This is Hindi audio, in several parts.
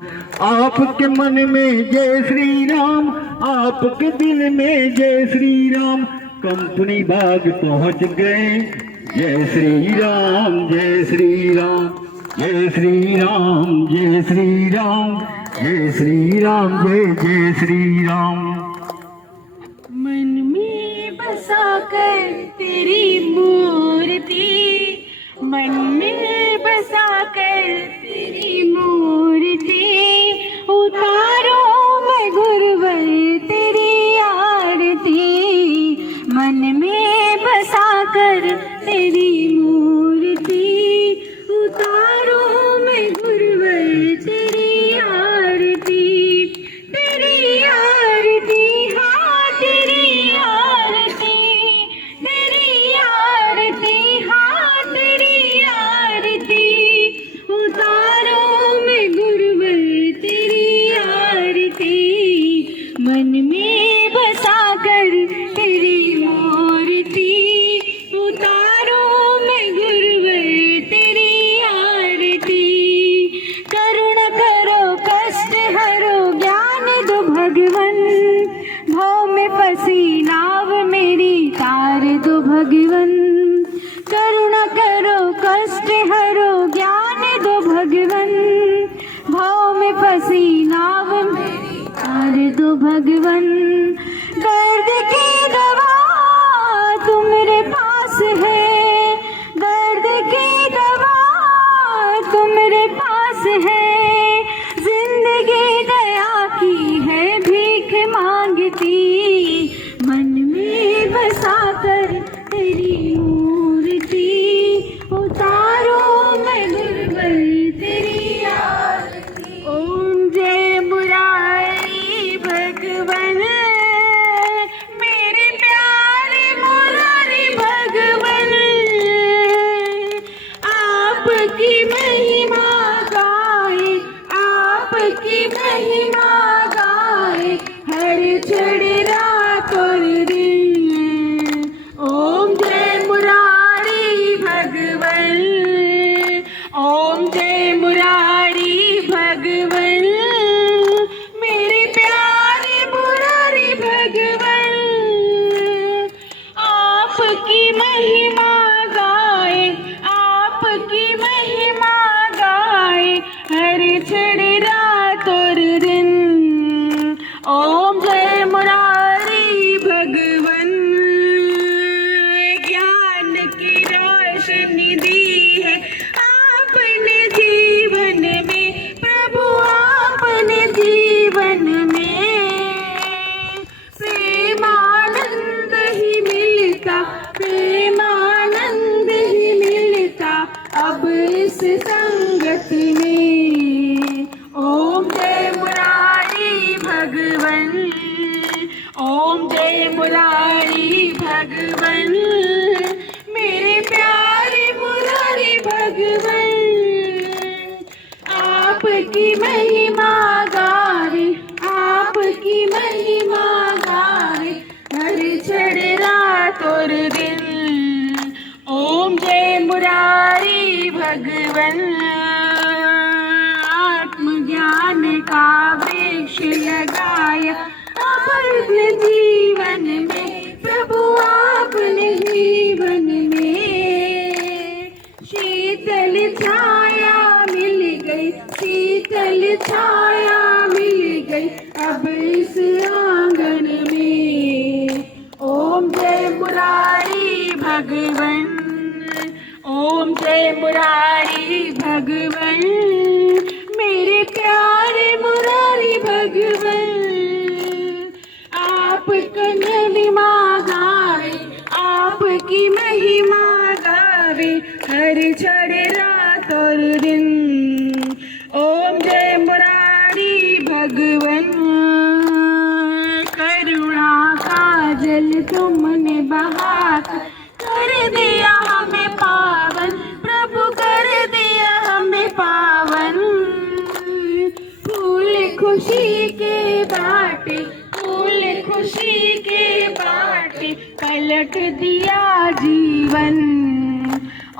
आपके मन में जय श्री राम, आपके दिल में जय श्री राम, कंपनी बाग पहुंच गए। जय श्री राम जय श्री राम, जय श्री राम जय श्री राम, जय श्री राम जय जय श्री राम। मन में बसा कर तेरी मूर्ति, मन में बसा कर तेरी मूर्ति, उतारो मैं गुरुवर तेरी आरती। मन में बसा कर तेरी मूर्ति, उतारो मैं गुरुवर तेरी आरती। तेरी आरती हाँ तेरी आरती, तेरी आरती हाँ तेरी आरती, उतारो मैं गुरुवर तेरी आरती। मन में बसा कर तेरी मूर्ति, उतारो मैं गुरुवर तेरी आरती। करुणा करो कष्ट हरो ज्ञान दो भगवन, भाव में फंसी नाव मेरी तार दो भगवन। करुणा करो कष्ट हरो ज्ञान दो भगवन, भाव में फंसी नाव मेरी तार दो भगवन। दर्द की दवा तुम्हारे पास है, दर्द की दवा तुम्हारे पास है, जिंदगी दया की है भीख मांगती। मन में बसा कर तेरी मूर्ति, उतारो मैं गुरुवर तेरी आरती। ओम जय मुरारी भगवन, मेरे प्यारे मुरारी भगवन, आपकी महिमा गाए, आपकी महिमा गाए, हर चढ़ रात और दिन। ओम जय मुरारी भगवन, ओम जय मुरारी भगवन, मेरे प्यारे मुरारी भगवन, आपकी महिमा गाए, आपकी महिमा गाए, हर क्षण रात और दिन। ओम जय मुरारी भगवन, ज्ञान की रोशनी दी है आपने जीवन में, प्रभु आपने जीवन में। प्रेमानंद ही मिलता, प्रेमानंद ही मिलता अब इस संगत में। ओम जय मुरारी भगवन, ओम जय मुरारी भगवन, मेरे प्यारे मुरारी भगवन, आपकी महिमा गाए, आपकी महिमा गाए, हर क्षण रात और दिन। ओम जय मुरारी भगवन, आत्मज्ञान का वृक्ष लगाया आपने जीवन में, प्रभु आपने जीवन में। शीतल छाया मिल गई, शीतल छाया मिल गई अब इस आंगन में। ओम जय मुरारी भगवन, ओम जय मुरारी भगवन, मेरे प्यारे मुरारी भगवन, आपका महिमा गावे, आपकी महिमा गावे, हर क्षण रात और दिन। ओम जय मुरारी भगवन, करुणा का जल तुमने बहाकर कर दिया हमें पावन, प्रभु कर दिया हमें पावन। फूल खुशी के बाटे, फूल खुशी के बाटे, पलट दिया जीवन।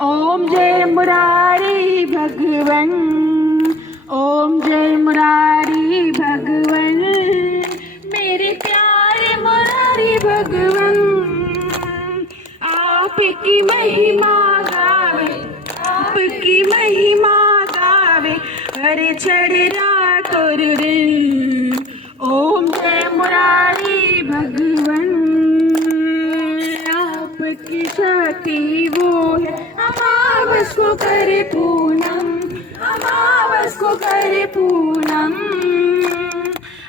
ओम जय मुरारी भगवन, ओम जय मुरारी भगवन, मेरे प्यारे मुरारी भगवन। आपकी महिमा गावे, आपकी महिमा गावे, हरे चढ़ रात और दिन। ओम जय मुरारी भगवन, आपकी शक्ति वो है, अमावस को करे पूनम, अमावस को करे पूनम।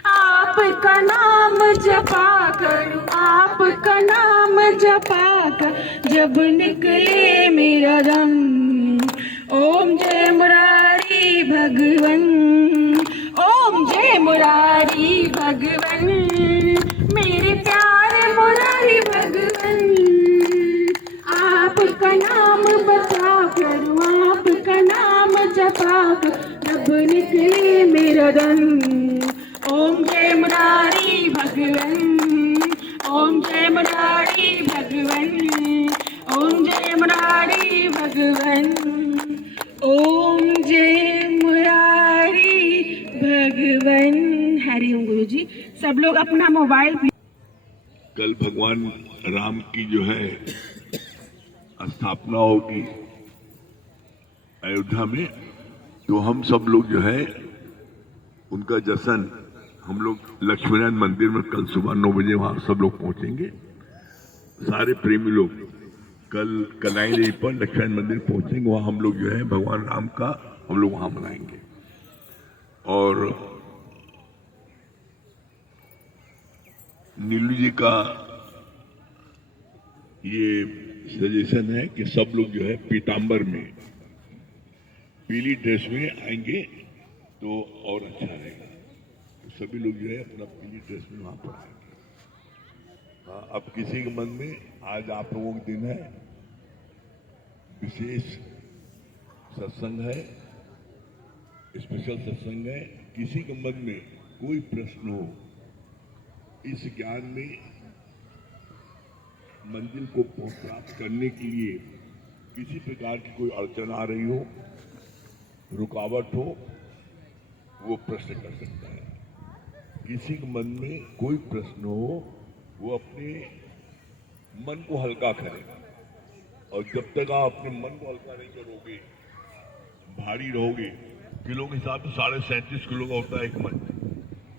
आपका नाम जपा करूं, आपका नाम जपा कर, जब निकले मेरा दम। ओम जय मुरारी भगवन, ओम जय मुरारी भगवन, मेरे प्यारे मुरारी भगवन। आपका नाम बता करूं, आपका नाम जपा कर, जब निकले मेरा दम। ओम जय मुरारी भगवन, ओम जय मुरारी भगवन, ओम जय मुरारी भगवन, ओम जय मुरारी भगवन। हरि ओम गुरु जी। सब लोग अपना मोबाइल। कल भगवान राम की जो है स्थापना होगी अयोध्या में, तो हम सब लोग जो है उनका जश्न हम लोग लक्ष्मीनारायण मंदिर में कल सुबह 9 बजे वहां सब लोग पहुंचेंगे। सारे प्रेमी लोग कल कलाई देवी पर लक्ष्मीनारायण मंदिर पहुंचेंगे। वहां हम लोग जो है भगवान राम का हम लोग वहां मनाएंगे। और नीलू जी का ये सजेशन है कि सब लोग जो है पीतांबर में, पीली ड्रेस में आएंगे तो और अच्छा रहेगा। तो सभी लोग जो है अपना पीली ड्रेस में वहां पर आएंगे। हाँ, अब किसी के मन में आज आप लोगों का दिन है, विशेष सत्संग है, स्पेशल सत्संग है, किसी के मन में कोई प्रश्न हो, इस ज्ञान में मंजिल को प्राप्त करने के लिए किसी प्रकार की कोई अड़चन आ रही हो, रुकावट हो, वो प्रश्न कर सकता है। किसी के मन में कोई प्रश्न हो, वो अपने मन को हल्का करेगा। और जब तक आप अपने मन को हल्का नहीं करोगे, भारी रहोगे, किलो के हिसाब से 37.5 किलो का होता है एक मन।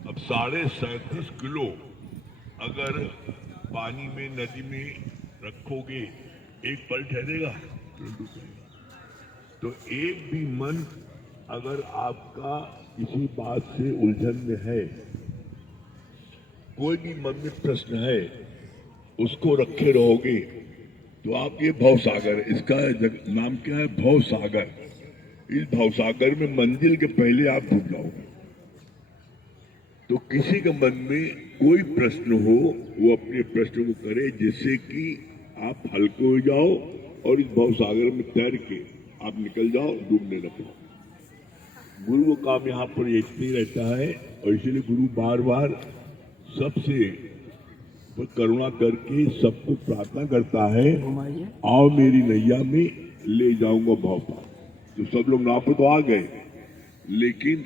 अब 37.5 किलो अगर पानी में, नदी में रखोगे, एक पल ठहरेगा? तो एक भी मन अगर आपका किसी बात से उलझन में है, कोई भी मन में प्रश्न है, उसको रखे रहोगे तो आप ये भव सागर, इसका नाम क्या है? भव सागर। इस भव सागर में मंजिल के पहले आप डूब जाओगे। तो किसी के मन में कोई प्रश्न हो, वो अपने प्रश्न को करे, जिससे कि आप हल्के हो जाओ और इस भव सागर में तैर के आप निकल जाओ, डूबने न पाओ। गुरु का काम यहाँ पर इतना ही रहता है, और इसलिए गुरु बार बार सबसे करुणा करके सबको प्रार्थना करता है, आओ मेरी नैया में ले जाऊंगा भाव पार। तो सब लोग नाव पर तो आ गए, लेकिन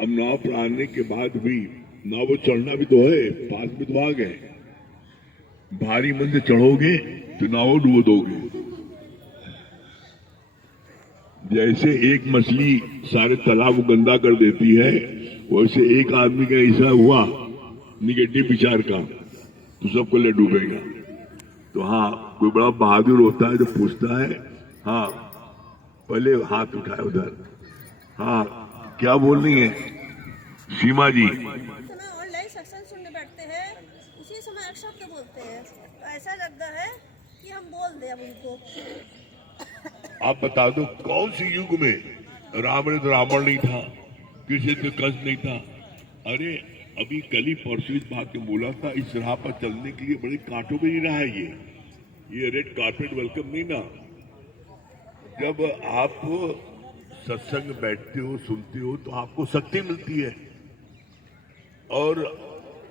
अब नाव पर आने के बाद भी नाव पर चढ़ना भी तो है, पास में तो आ गए। भारी मन से चढ़ोगे तो नाव डुबो दोगे। जैसे एक मछली सारे तालाब को गंदा कर देती है, वैसे एक आदमी का ऐसा हुआ निगेटिव विचार का, तो सबको ले डूबेगा। तो हाँ, कोई बड़ा बहादुर होता है जो पूछता है, हाँ पहले हाथ उठाए उधर। हाँ, क्या बोल रही है सीमा जी? समय ऑनलाइन सत्संग सुनने बैठते हैं, उसी समय एक शब्द बोलते हैं, तो ऐसा लगता है कि हम बोल दें अब उनको। आप बता दो, कौन सी युग में रावण तो रावण नहीं था, किसी तो कंस नहीं था? अरे अभी कल ही परसों इस बात में बोला था, इस राह पर चलने के लिए बड़े कांटों में ही रहा है ये रेड कारपेट वेलकम नहीं ना। जब आप सत्संग में बैठते हो, सुनते हो, तो आपको शक्ति मिलती है, और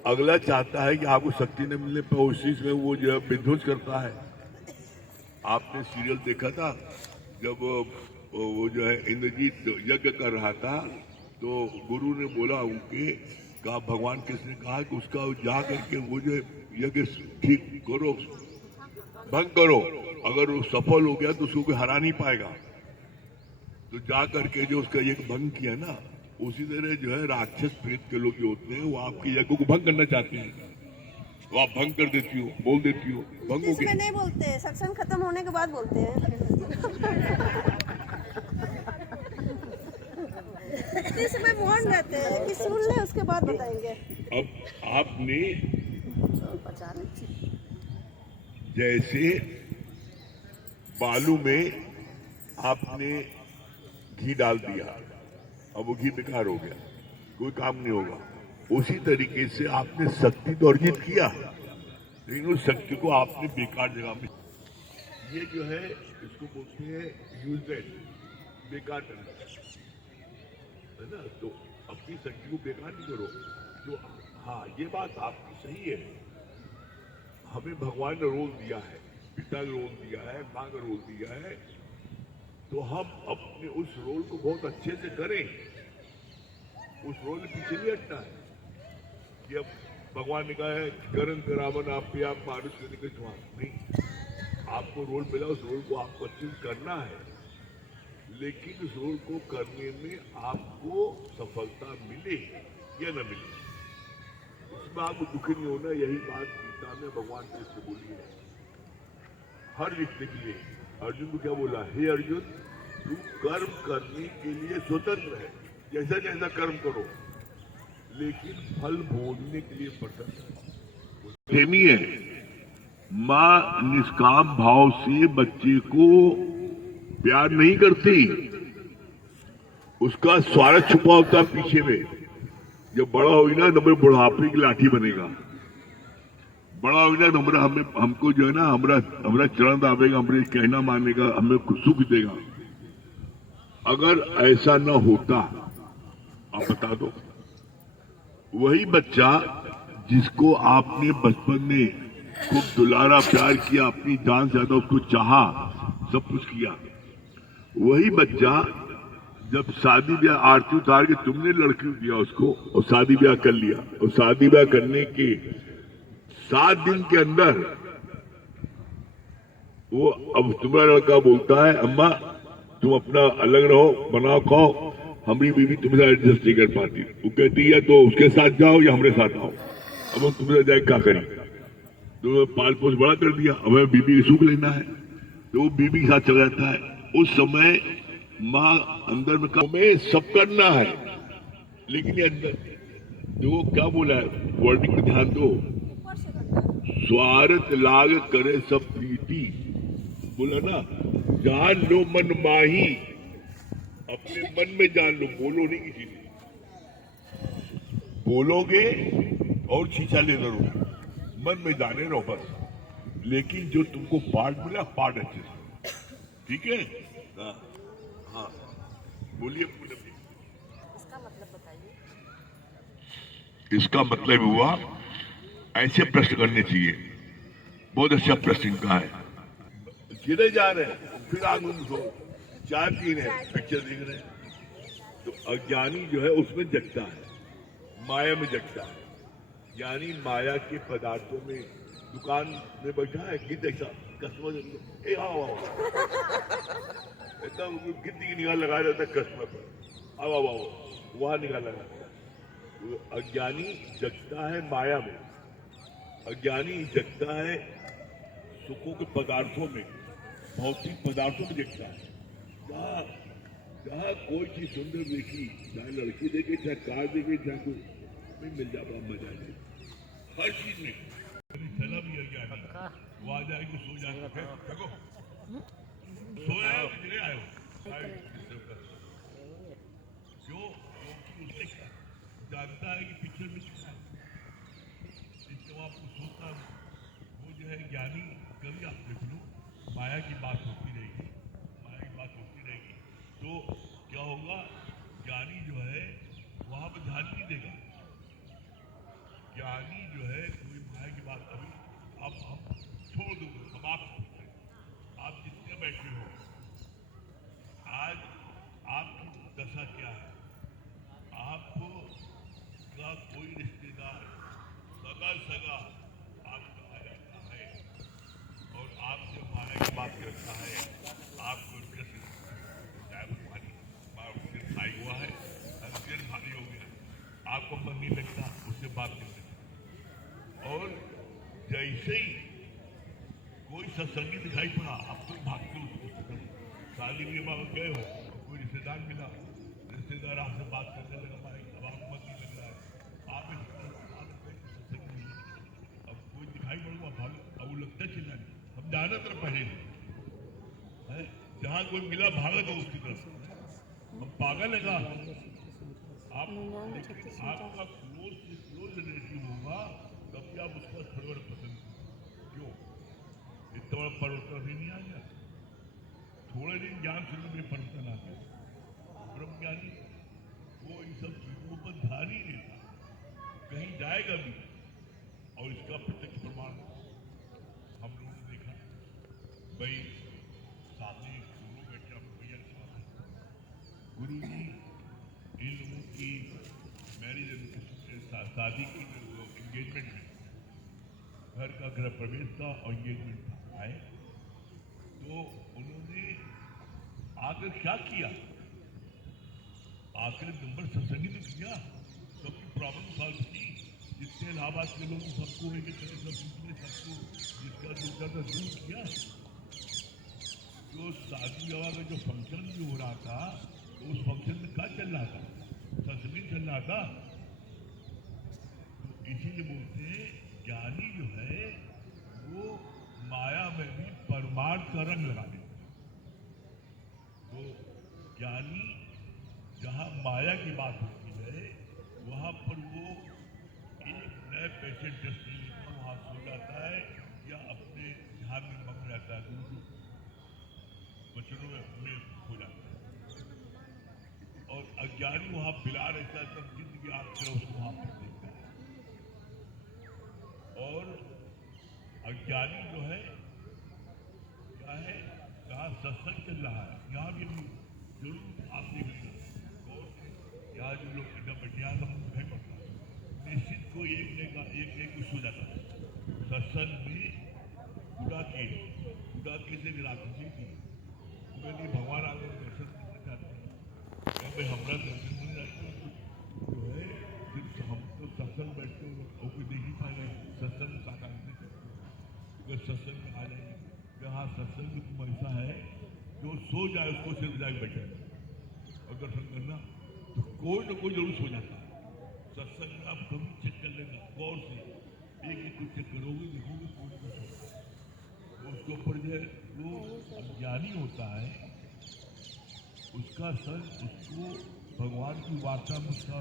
अगला चाहता है कि आपको शक्ति न मिलने पर उस चीज में वो जो है विध्वंस करता है। आपने सीरियल देखा था, जब वो जो है इंद्रजीत यज्ञ कर रहा था, तो गुरु ने बोला उनके, कहा भगवान कृष्ण ने कहा कि उसका जा करके वो जो यज्ञ ठीक करो, भंग करो, अगर वो सफल हो गया तो उसको कोई हरा नहीं पाएगा। तो जा करके जो उसका यज्ञ भंग किया ना, उसी तरह जो है राक्षस प्रेत के लोग जो होते हैं वो आपके यज्ञ को भंग करना चाहते हैं, तो आप भंग कर देती हो, बोल देती हो, भंग हो इसमें गया। नहीं बोलते, सत्संग खत्म होने के बाद बोलते हैं। इस समय मौन रहते हैं कि सुन ले उसके बाद बताएंगे। अब आपने जैसे बालू में आपने घी डाल दिया, अब वो घी बेकार हो गया, कोई काम नहीं होगा। उसी तरीके से आपने शक्ति तो अर्जित किया, लेकिन उस शक्ति को आपने बेकार जगह में, ये जो है इसको बोलते हैं यूजलेस, बेकार करना है ना। तो अपनी शक्ति को बेकार नहीं करो। तो हाँ, ये बात आपकी सही है, हमें भगवान ने रोल दिया है, पिता ने रोल दिया है, माँ का रोल दिया है, तो हम अपने उस रोल को बहुत अच्छे से करें, उस रोल के पीछे नहीं हटना है कि अब भगवान ने कहा है करण करावन आप पे आप मानुष करने के नहीं, आपको रोल मिला, उस रोल को आपको अच्छे से करना है, लेकिन उस रोल को करने में आपको सफलता मिले या न मिले उसमें आपको दुखी नहीं होना। यही बात गीता में भगवान कृष्ण बोली है हर व्यक्ति के लिए। अर्जुन को क्या बोला, हे अर्जुन तू कर्म करने के लिए स्वतंत्र है, जैसा जैसा कर्म करो, लेकिन फल भोगने के लिए स्वतंत्र प्रेमी है। माँ निष्काम भाव से बच्चे को प्यार नहीं करती, उसका स्वार्थ छुपा होता है पीछे में। जब बड़ा होगी ना तो बुढ़ापे की लाठी बनेगा, बड़ा होगी ना तो हमको जो है ना हमारा चरण दाबेगा, हमारे कहना मानेगा, हमें सुख देगा। अगर ऐसा न होता, आप बता दो, वही बच्चा जिसको आपने बचपन में खूब दुलारा प्यार किया, अपनी जान से ज्यादा उसको चाहा, सब कुछ किया, वही बच्चा जब शादी ब्याह आरती उतार के तुमने लड़की दिया उसको और शादी ब्याह कर लिया, और शादी ब्याह करने के 7 दिन के अंदर वो अब तुम्हारा लड़का बोलता है अम्मा तुम अपना अलग रहो, बनाओ खाओ, हमारी बीवी तुमसे एडजस्ट नहीं कर पाती। वो कहती है तो उसके साथ जाओ या हमारे साथ आओ। अब हम तुमसे जाए क्या करें, तो पाल पोस बड़ा कर दिया, अब हमें बीबी सुख लेना है, तो वो बीबी के साथ चला जाता है। उस समय माँ अंदर में हमें सब करना है, लेकिन ये अंदर जो क्या बोला है वर्डिंग में ध्यान दो, स्वार्थ लाग करे सब प्रीति, बोला ना, जान लो मन माही, अपने मन में जान लो, बोलो नहीं किसी से, बोलोगे और छीछा लेते रहो, मन में जाने रहो बस, लेकिन जो तुमको पार्ट मिला पार्ट अच्छे से, ठीक है। हाँ हाँ बोलिए पूनम जी। इसका मतलब बताइए। इसका मतलब हुआ ऐसे प्रश्न करने चाहिए। बहुत अच्छा प्रश्न इनका है। किधर जा रहे हैं, फिर आंगन सो, चाय पी रहे हैं, पिक्चर देख रहे हैं। तो अज्ञानी जो है उसमें जगता है, माया में जगता है। यानी माया के पदार्थों में, दुकान में बैठा है, गिद्ध ऐसा कस्टमर एकदम गिद्ध की निगाह लगा रहता है कस्टमर पर, आओ आओ वहां निगाह लगा। तो अज्ञानी जगता है माया में, अज्ञानी जगता है सुखों के पदार्थों में, भौतिक पदार्थों में जगता है। जहाँ कोई चीज सुंदर देखी, चाहे लड़की देखे, चाहे कार देखे, चाहे कोई मिल जाता मजा नहीं, हर चीज में चला भी अज्ञानी, वो आ जाएगी सो जाएगा, देखो सोया आए जो उसने जानता है कि पिक्चर में है, इसको आपको सोता वो जो है ज्ञानी, कभी आप देख लो माया की बात होती रहेगी, माया की बात होती रहेगी, तो क्या होगा, ज्ञानी जो है वहां पर ध्यान नहीं देगा। ज्ञानी जो है कोई माया की बात, अभी अब हम छोड़ दो, समाप्त होते हैं। आप जितने बैठे हो, आज आपकी दशा क्या है, आपको मन नहीं लगता उससे बात नहीं करते। और जैसे ही कोई सत्संगी दिखाई पड़ा आप तो भागते हो। शादी विवाह गए हो, कोई रिश्तेदार मिला, रिश्तेदार आपसे बात करने लगा, भाई अब आपको मन नहीं लग रहा है, आप सत्संग नहीं। अब कोई दिखाई पड़ूंगा भागो, अब वो लगता चिल्ला हम जाना तरफ पहले है, जहाँ कोई मिला भागा तो उसकी तरफ। हम पागल है आप, आपका क्लोज रिलेटिव होगा तब भी आप उसका परिवर्तन पसंद क्यों? इतना बड़ा परिवर्तन भी नहीं आ गया। थोड़े दिन ज्ञान शुरू में परिवर्तन आता है। ब्रह्म ज्ञानी वो इन सब चीजों पर ध्यान ही नहीं देता, कहीं जाएगा भी। और इसका प्रत्यक्ष प्रमाण हम लोगों ने देखा। भाई सामने गुरु बैठे, आप भैया के साथ गुरु जी इन लोगों की मैरिज शादी की एंगेजमेंट में घर का गृह प्रवेश था और एंगेजमेंट आए तो उन्होंने आकर क्या किया, आकर नंबर सत्संगी तो किया, सबकी प्रॉब्लम सॉल्व की। जितने इलाहाबाद के लोग सबको एक सबको जिसका दूसरा था दूर किया। जो शादी विवाह का जो फंक्शन भी हो रहा था तो उस फंक्शन में क्या चल रहा था, सत्संग चल रहा था। तो इसीलिए बोलते हैं ज्ञानी जो है वो माया में भी परमार्थ का रंग लगा देता है। तो ज्ञानी जहाँ माया की बात होती है वहाँ पर वो एक नए पैसे ड्रेस नहीं लेता, वहाँ सो जाता है या अपने ध्यान में मग्न रहता है, गुरु वचनों में हो जाता है। और अज्ञानी वहाँ बिला रहता है, सब जिंदगी आप चलो उसको वहाँ पर देखता है। और अज्ञानी जो है क्या है, कहाँ सत्संग चल रहा है, यहाँ भी जरूर आप देख लीजिए। और यहाँ जो लोग एकदम बैठे यहाँ सब दिखाई पड़ता है, निश्चित कोई एक कुछ हो जाता है। सत्संग में उड़ा के से निराकरण की नहीं, भगवान आगे दर्शन करना चाहते हैं, भाई हमारा दर्शन नहीं जाते जो है फिर हम तो सत्संग बैठते हो और कोई देख ही पाएगा, सत्संग साकार नहीं करते। अगर सत्संग में आ जाएंगे कि हाँ सत्संग में तुम ऐसा है जो सो जाए उसको सिर्फ जाके बैठे और दर्शन करना, तो कोई ना कोई जरूर सो जाता है। सत्संग में आप कभी चेक कर लेना गौर से, एक कुछ चेक करोगे देखोगे कोई ना कोई उसके ऊपर जो है वो अज्ञानी होता है, उसका सर उसको भगवान की वार्ता में उसका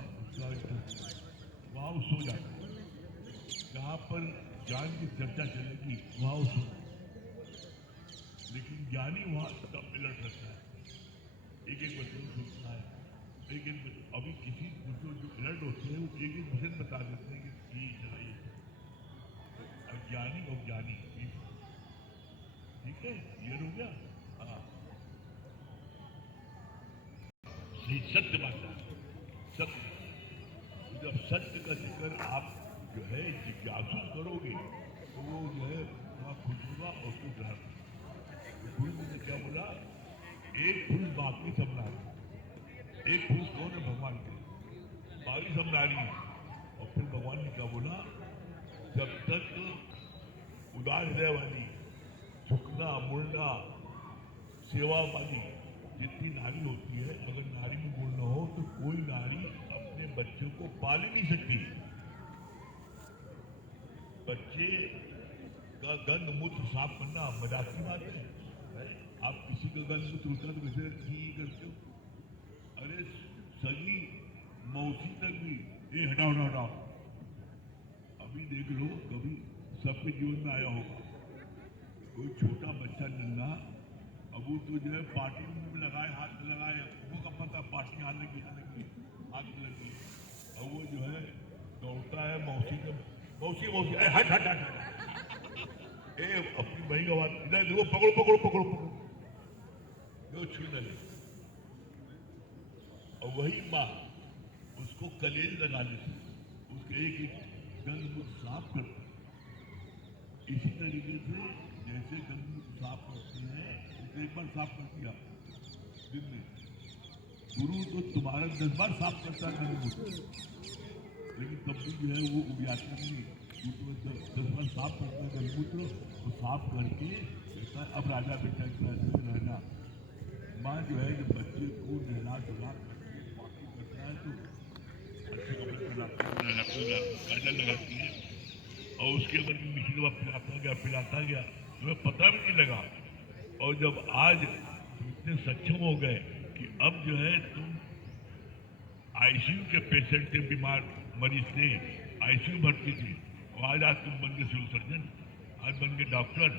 वहाँ वो सो जाता है। जहाँ पर ज्ञान की चर्चा चलेगी वहाँ वो सो, लेकिन ज्ञानी वहाँ सब अलर्ट रहता है, एक वचन सुनता है, अभी किसी जो अलर्ट होते हैं वो एक वचन बता देते हैं कि ये चलाइए। अज्ञानी और ज्ञानी ठीक है, ये हो गया। हाँ सत्य बात है, सत्य। जब सत्य का जिक्र आप जो है जिज्ञासु करोगे तो वो जो है वहाँ खुश होगा और उसको ग्रहण। गुरु जी ने क्या बोला, एक फूल बाकी सब नारी। एक फूल कौन है, भगवान के, बाकी सब नारी है। और फिर भगवान ने क्या बोला, जब तक उदार हृदय वाली झुकना मुड़ना सेवा वाली जितनी नारी होती है, अगर नारी में गुण न हो तो कोई नारी अपने बच्चों को पाल ही नहीं सकती। बच्चे का गंद मूत्र साफ करना मजाक की बात है। आप किसी का गंद मूत्र होता तो कैसे ठीक करते हो? अरे सगी मौसी तक भी ये हटाओ ना हटाओ। अभी देख लो, कभी सबके जीवन में आया होगा कोई छोटा बच्चा नन्हा, अब वो तो जो है पार्टी में लगाए, हाथ में लगाए, वो का पता पार्टी हाथ लगी हाथ में लगी, और वो जो है दौड़ता है मौसी का, मौसी मौसी हट हट हट हट, ए अपनी बहन का बात इधर देखो, पकड़ो पकड़ो पकड़ो पकड़ो, जो छूने लगे। और वही माँ उसको कलेज लगाने से उसके एक गंद मुख साफ करती। इसी तरीके से जैसे गंद मुख साफ करती है, एक बार साफ कर दिया दिन में, गुरु तो तुम्हारा 10 बार साफ करता है। लेकिन तब भी जो है वो उबियाता नहीं। वो तो 10 बार साफ करता है गलमूत्र, तो साफ करके कहता है अब राजा बेटा ऐसे रहना। माँ जो है जब बच्चे को नहला धुला करके बाकी करता है तो अच्छे कपड़े पहनाती है, काजल लगाती है और उसके अंदर भी मीठी दवा पिलाता गया तुम्हें पता भी नहीं लगा। और जब आज इतने सक्षम हो गए कि अब जो है तुम आईसीयू के पेशेंट थे, बीमार मरीज थे, आईसीयू भर्ती थे, और आज तुम बन गए सिविल सर्जन, आज बन गए डॉक्टर।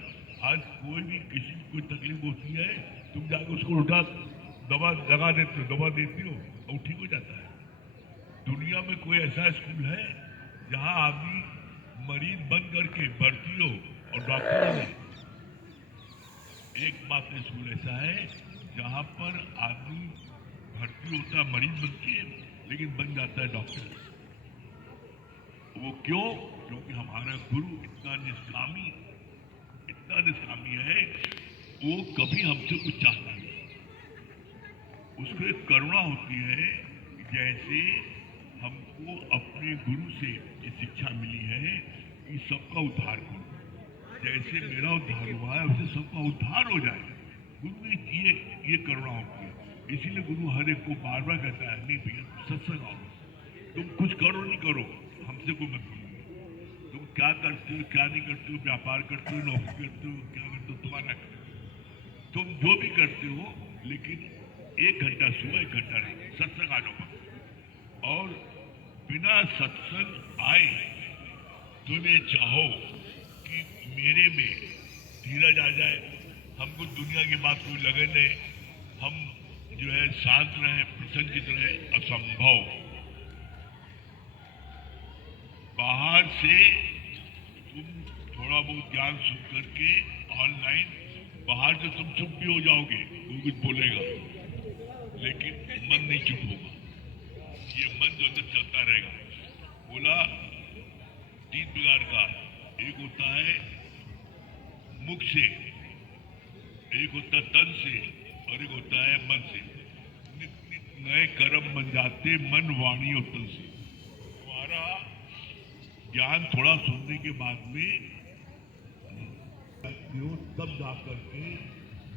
आज कोई भी किसी को कोई तकलीफ होती है तुम जाकर उसको उठा दवा लगा देते हो, दवा देती हो और ठीक हो जाता है। दुनिया में कोई ऐसा स्कूल है जहां आदमी मरीज बन करके भर्ती हो और डॉक्टर हो? एकमात्र स्कूल ऐसा है जहां पर आदमी भर्ती होता है मरीज बन के, लेकिन बन जाता है डॉक्टर। वो क्यों? क्योंकि हमारा गुरु इतना निष्कामी है, वो कभी हमसे कुछ चाहता नहीं। उसको एक करुणा होती है, जैसे हमको अपने गुरु से ये शिक्षा मिली है कि सबका उद्धार करो। जैसे मेरा उद्धार हुआ है वैसे सबका उद्धार हो जाए। गुरु की ये करुणा होती है। इसीलिए गुरु हर एक को बार बार कहता है, नहीं भैया सत्संग आओ, तुम कुछ करो नहीं करो, हमसे कोई मतलब नहीं। तुम क्या करते हो क्या नहीं करते हो, व्यापार करते हो, नौकरी करते हो, क्या करते हो, तुम्हारा तुम जो भी करते हो, लेकिन 1 घंटा सुबह 1 घंटा नहीं, सत्संग आ जाओ। और बिना सत्संग आए तुम्हें चाहो कि मेरे में धीरज आ जाए, हमको दुनिया की बात कोई लगे नहीं, हम जो है शांत रहे, प्रसन्नचित रहे, असंभव। बाहर से तुम थोड़ा बहुत ज्ञान सुन करके ऑनलाइन बाहर से तुम चुप भी हो जाओगे, कोई कुछ बोलेगा, लेकिन मन नहीं चुप होगा। ये मन जो अंदर चलता रहेगा। बोला 3 प्रकार का, एक होता है मुख से, एक होता है तन से और एक होता है मन से। नित नित नए कर्म बन जाते मन, वाणी और तन से। तुम्हारा ज्ञान थोड़ा सुनने के बाद में तब जाकर के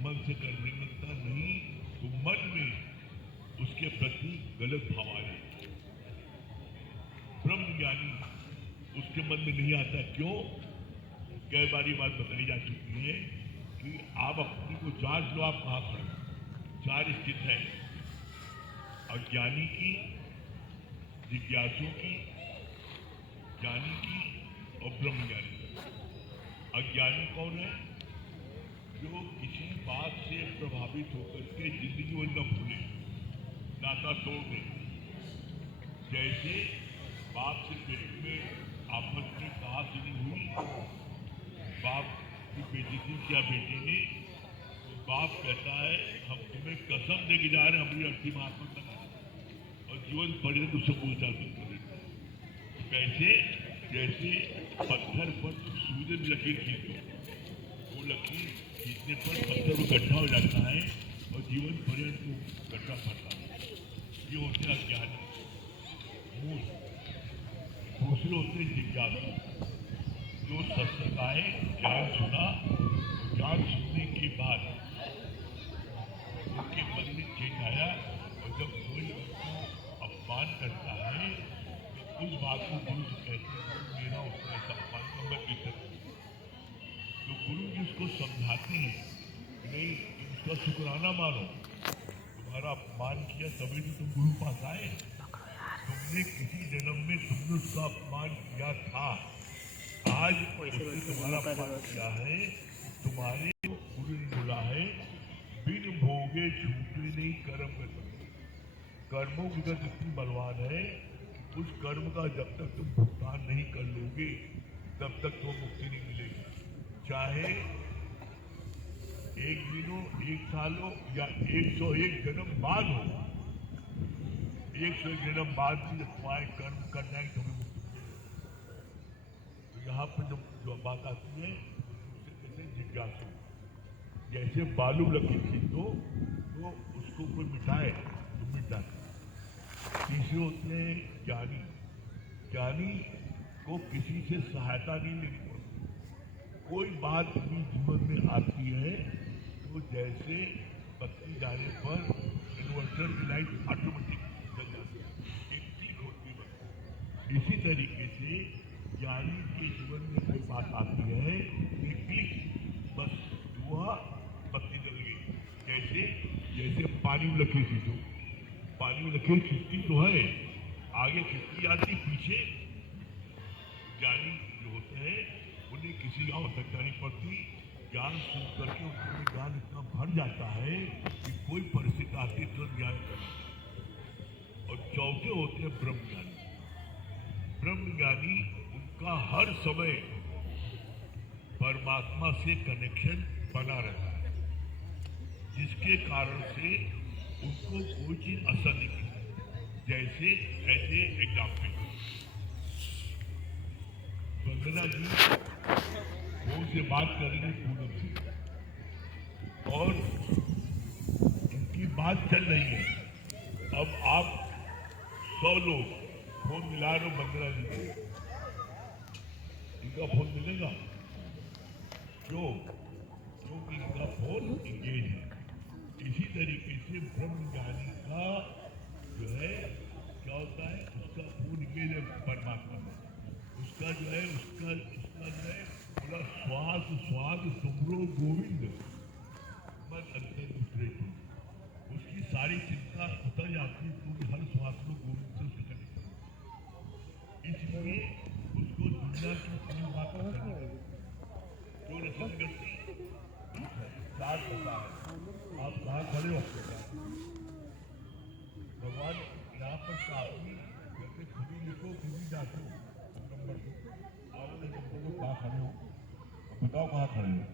मन से करने लगता, नहीं तो मन में उसके प्रति गलत भाव आ जाए। ब्रह्म ज्ञानी उसके मन में नहीं आता। क्यों? कई बार ये बात बताई जा चुकी है कि आप अपने को जांच लो, आप कहां पर 4 स्थित है, अज्ञानी की, जिज्ञासु की, ज्ञानी की और ब्रह्म ज्ञानी। अज्ञानी कौन है? जो किसी बात से प्रभावित होकर के जिंदगी में न भूले, नाता तोड़ दे। जैसे बाप से बेटे में आपस में कहा सुनी हुई, बाप की बेटी थी क्या बेटी ने, तो बाप कहता है हम तुम्हें कसम दे के जा रहे हैं अपनी अंतिम आत्मा तक और जीवन पर्यंत उससे बोलचाल करें। कैसे? जैसे पत्थर पर सूर्य लकीर खींचो, वो लकीर खींचने पर पत्थर वो गड्ढा हो जाता है और जीवन पर्यंत वो गड्ढा भरता है। ये होते हैं अज्ञानी मूल। दूसरे होते हैं जिज्ञासु, जो सत्संग आए, ज्ञान सुना, ज्ञान सुनने के बाद उनके मन में चेंज आया और जब कोई उनको अपमान करता है तो उस बात को गुरु से कहते हैं मेरा उसका ऐसा अपमान तो मैं पीछे। तो गुरु जी उसको समझाते हैं, नहीं उसका शुक्राना मानो, तुम्हारा अपमान किया तभी तो तुम गुरु पास आए। तुमने किसी जन्म में तुमने उसका अपमान किया था, आज उसने तुम्हारा अपमान किया है। तुम्हारे गुरु ने बोला है बिन भोगे छूटे नहीं कर्म कर। कर्मों की गति इतनी बलवान है, उस कर्म का जब तक तुम भुगतान नहीं कर लोगे तब तक तो मुक्ति नहीं मिलेगी। चाहे 1 दिन हो, 1 साल हो या 101 जन्म बाद हो, 101 जन्म बाद भी जब तुम्हारे कर्म कर जाए तुम्हें मुक्ति मिलेगी। तो यहाँ पर जो बात आती है उससे जिज्ञासु, जैसे बालू लकीर खींचो तो उसको कोई मिटाए तो मिट जाता। तीसरे होते हैं ज्ञानी, ज्ञानी को किसी से सहायता नहीं लेनी पड़ती। कोई बात भी जीवन में आती है तो जैसे बत्ती जाने पर इन्वर्टर की लाइट ऑटोमेटिक जल जाती है, एक क्लिक होती है। इसी तरीके से ज्ञानी के जीवन में कोई बात आती है, एक क्लिक, बस हुआ, बत्ती जल गई। जैसे जैसे पानी में लकीर खींचो, पानी में लकीर खींचती तो है, आगे खिसकी आती, पीछे ज्ञानी जो होते हैं उन्हें किसी आवश्यकता नहीं पड़ती। ज्ञान सुन करके उनमें ज्ञान इतना भर जाता है कि कोई परिस्थिति आती है तो ज्ञान करना। और चौथे होते हैं ब्रह्मज्ञानी। ब्रह्मज्ञानी उनका हर समय परमात्मा से कनेक्शन बना रहता है, जिसके कारण से उनको कोई चीज असर नहीं करती। जैसे ऐसे एग्जाम्पल, वंदना जी फोन से बात कर रही है पूनम से और इनकी बात चल रही है। अब आप 100 लोग फोन मिला रहे हो वंदना जी को, इनका फोन मिलेगा क्योंकि इनका फोन इंगेज है। इसी तरीके से ब्रह्मज्ञानी का जो है क्या होता है, उसका फोन इंगेज है परमात्मा में। उसका जो है उसका जो है पूरा स्वाद सुमरो गोविंद मन अंतर दूसरे की, उसकी सारी चिंता उतर जाती है क्योंकि हर श्वास को गोविंद से उसका कनेक्ट। इसलिए उसको दुनिया की कोई बात पसंद नहीं, जो रसम करती साथ होता है। आप कहाँ खड़े हो? भगवान यहाँ पर काफी जैसे खुदी लिखो खुदी जाते हो नंबर को, आप नंबर को कहाँ खड़े हो, बताओ कहाँ खड़े हो?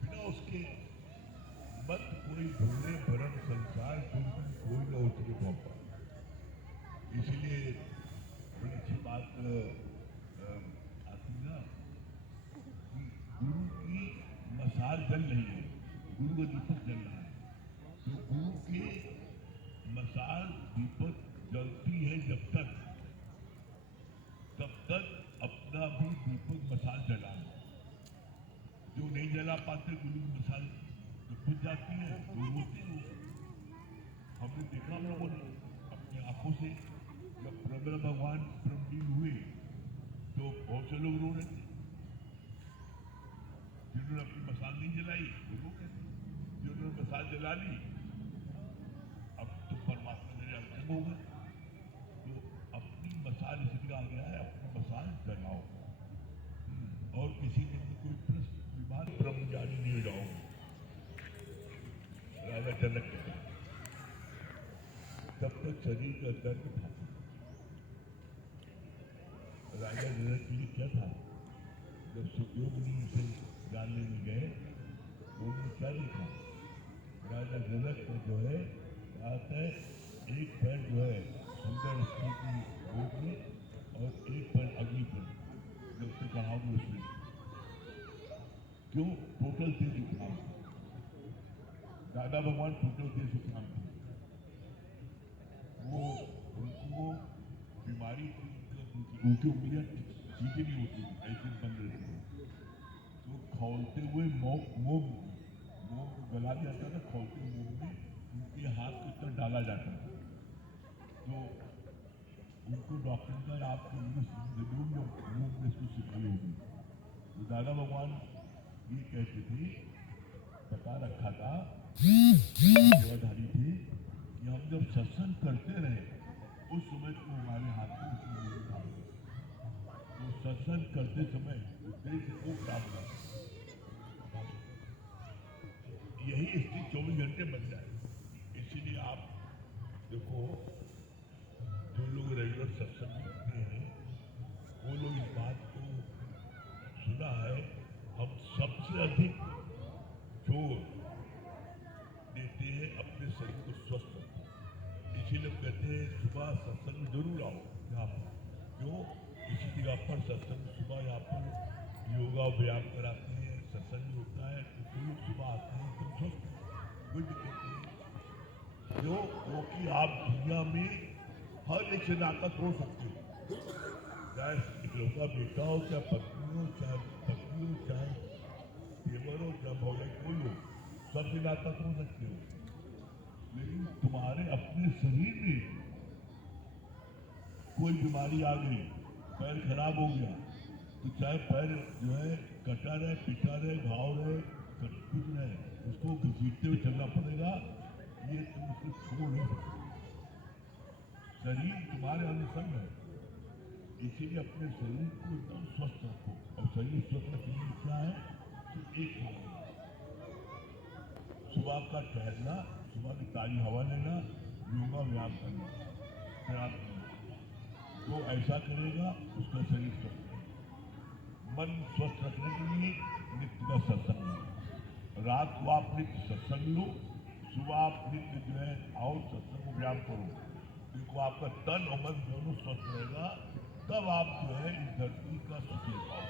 बिना उसके मत कोई भूले भरम संसार, दुर्गुण कोई न उतरे पहुंचा। इसलिए बड़ी अच्छी बात आती ना कि गुरु की मसाल जल रही है, गुरु का दीपक जल रहा है, तो गुरु के मसाल दीपक जलती है जब तक, तब तक अपना भी दीपक मसाल जलाना। जो नहीं जला पाते गुरु की मसाल तो बुझ जाती है, तो रोते हैं। हमने देखा हम लोगों ने अपनी आंखों से, जब ब्रह्म भगवान ब्रह्मलीन हुए तो बहुत से लोग रो रहे थे। जिन्होंने अपनी मसाल नहीं जलाई वो रो रहे थे, जिन्होंने मसाल जला ली अब तो परमात्मा मेरे अंतिम हो गए। तो अपनी मसाल इसलिए आ गया है, अपनी मसाल जलाओ। और किसी ने कोई प्रश्न कोई बात, ब्रह्मज्ञानी नहीं हो जाओगे। राजा जनक के तब तक शरीर का दर्द था। राजा जनक के लिए क्या था, जब सुखदेव मुनि से ज्ञान लेने गए तो उन्होंने क्या लिखा, राजा जनक को जो है आता है एक पैर जो है सुंदर स्त्री की गोद में और एक पैर अग्नि पर, जब से कहावत उसमें क्यों टोटल से दिखा, दादा भगवान टोटल से सुखाम थे। वो उनको बीमारी थी, उनकी उंगलियां सीधी नहीं होती थी, ऐसे बंद रहती थी। तो खौलते हुए मोम गला जाता था, खौलते मोम में उनके हाथ के ऊपर डाला जाता था। तो उनको डॉक्टर का आपको जरूर मोम में इसको सिखाई होगी। तो दादा भगवान ये कहते थे, बता रखा था सेवाधारी थे कि हम जब सत्संग करते रहे उस समय तो हमारे हाथ में उसमें डाल दो, तो सत्संग करते समय उद्देश्य को प्राप्त कर, यही स्थिति 24 घंटे बन जाए। इसीलिए आप देखो जो लोग रेगुलर सत्संग करते हैं वो लोग इस बात को सुना है, हम सबसे अधिक जोर देते हैं अपने शरीर को स्वस्थ रखने। इसीलिए कहते हैं सुबह सुबह सत्संग जरूर आओ यहाँ पर। क्यों? इसी जगह पर सत्संग सुबह यहाँ पर योगा व्यायाम कराते हैं, सत्संग होता है, तो कोई लोग सुबह आते हैं तो स्वस्थ, कोई दिक्कत नहीं। क्यों? क्योंकि आप दुनिया में हर एक से नाता तोड़ सकते हो, चाहे इकलौता बेटा हो, चाहे पत्नी हो, चाहे देवर हो, चाहे भौजाई, कोई हो, सबसे नाता तोड़ सकते हो। लेकिन तुम्हारे अपने शरीर में कोई बीमारी आ गई, पैर खराब हो गया, तो चाहे पैर जो है कटा रहे, पिटा रहे, घाव रहे, कुछ रहे, उसको घसीटते हुए चलना पड़ेगा। ये तुम उसको छोड़ नहीं सकते। शरीर तुम्हारे अनुसंग है, इसीलिए अपने शरीर को एकदम स्वस्थ रखो। और शरीर स्वस्थ रखने के लिए क्या है? तो एक सुबह का टहलना, सुबह की ताजी हवा लेना, योगा व्यायाम करना, प्रयास करना, तो ऐसा करेगा उसका शरीर स्वस्थ रहेगा। मन स्वस्थ रखने के लिए नित्य का सत्संग लो, रात को आप नित्य सत्संग लो, सुबह आप नित्य जो है आओ सत्संग को व्यायाम करो। देखो आपका तन और मन दोनों स्वस्थ रहेगा, तब आप जो है इस धरती का सुख ले पाओ।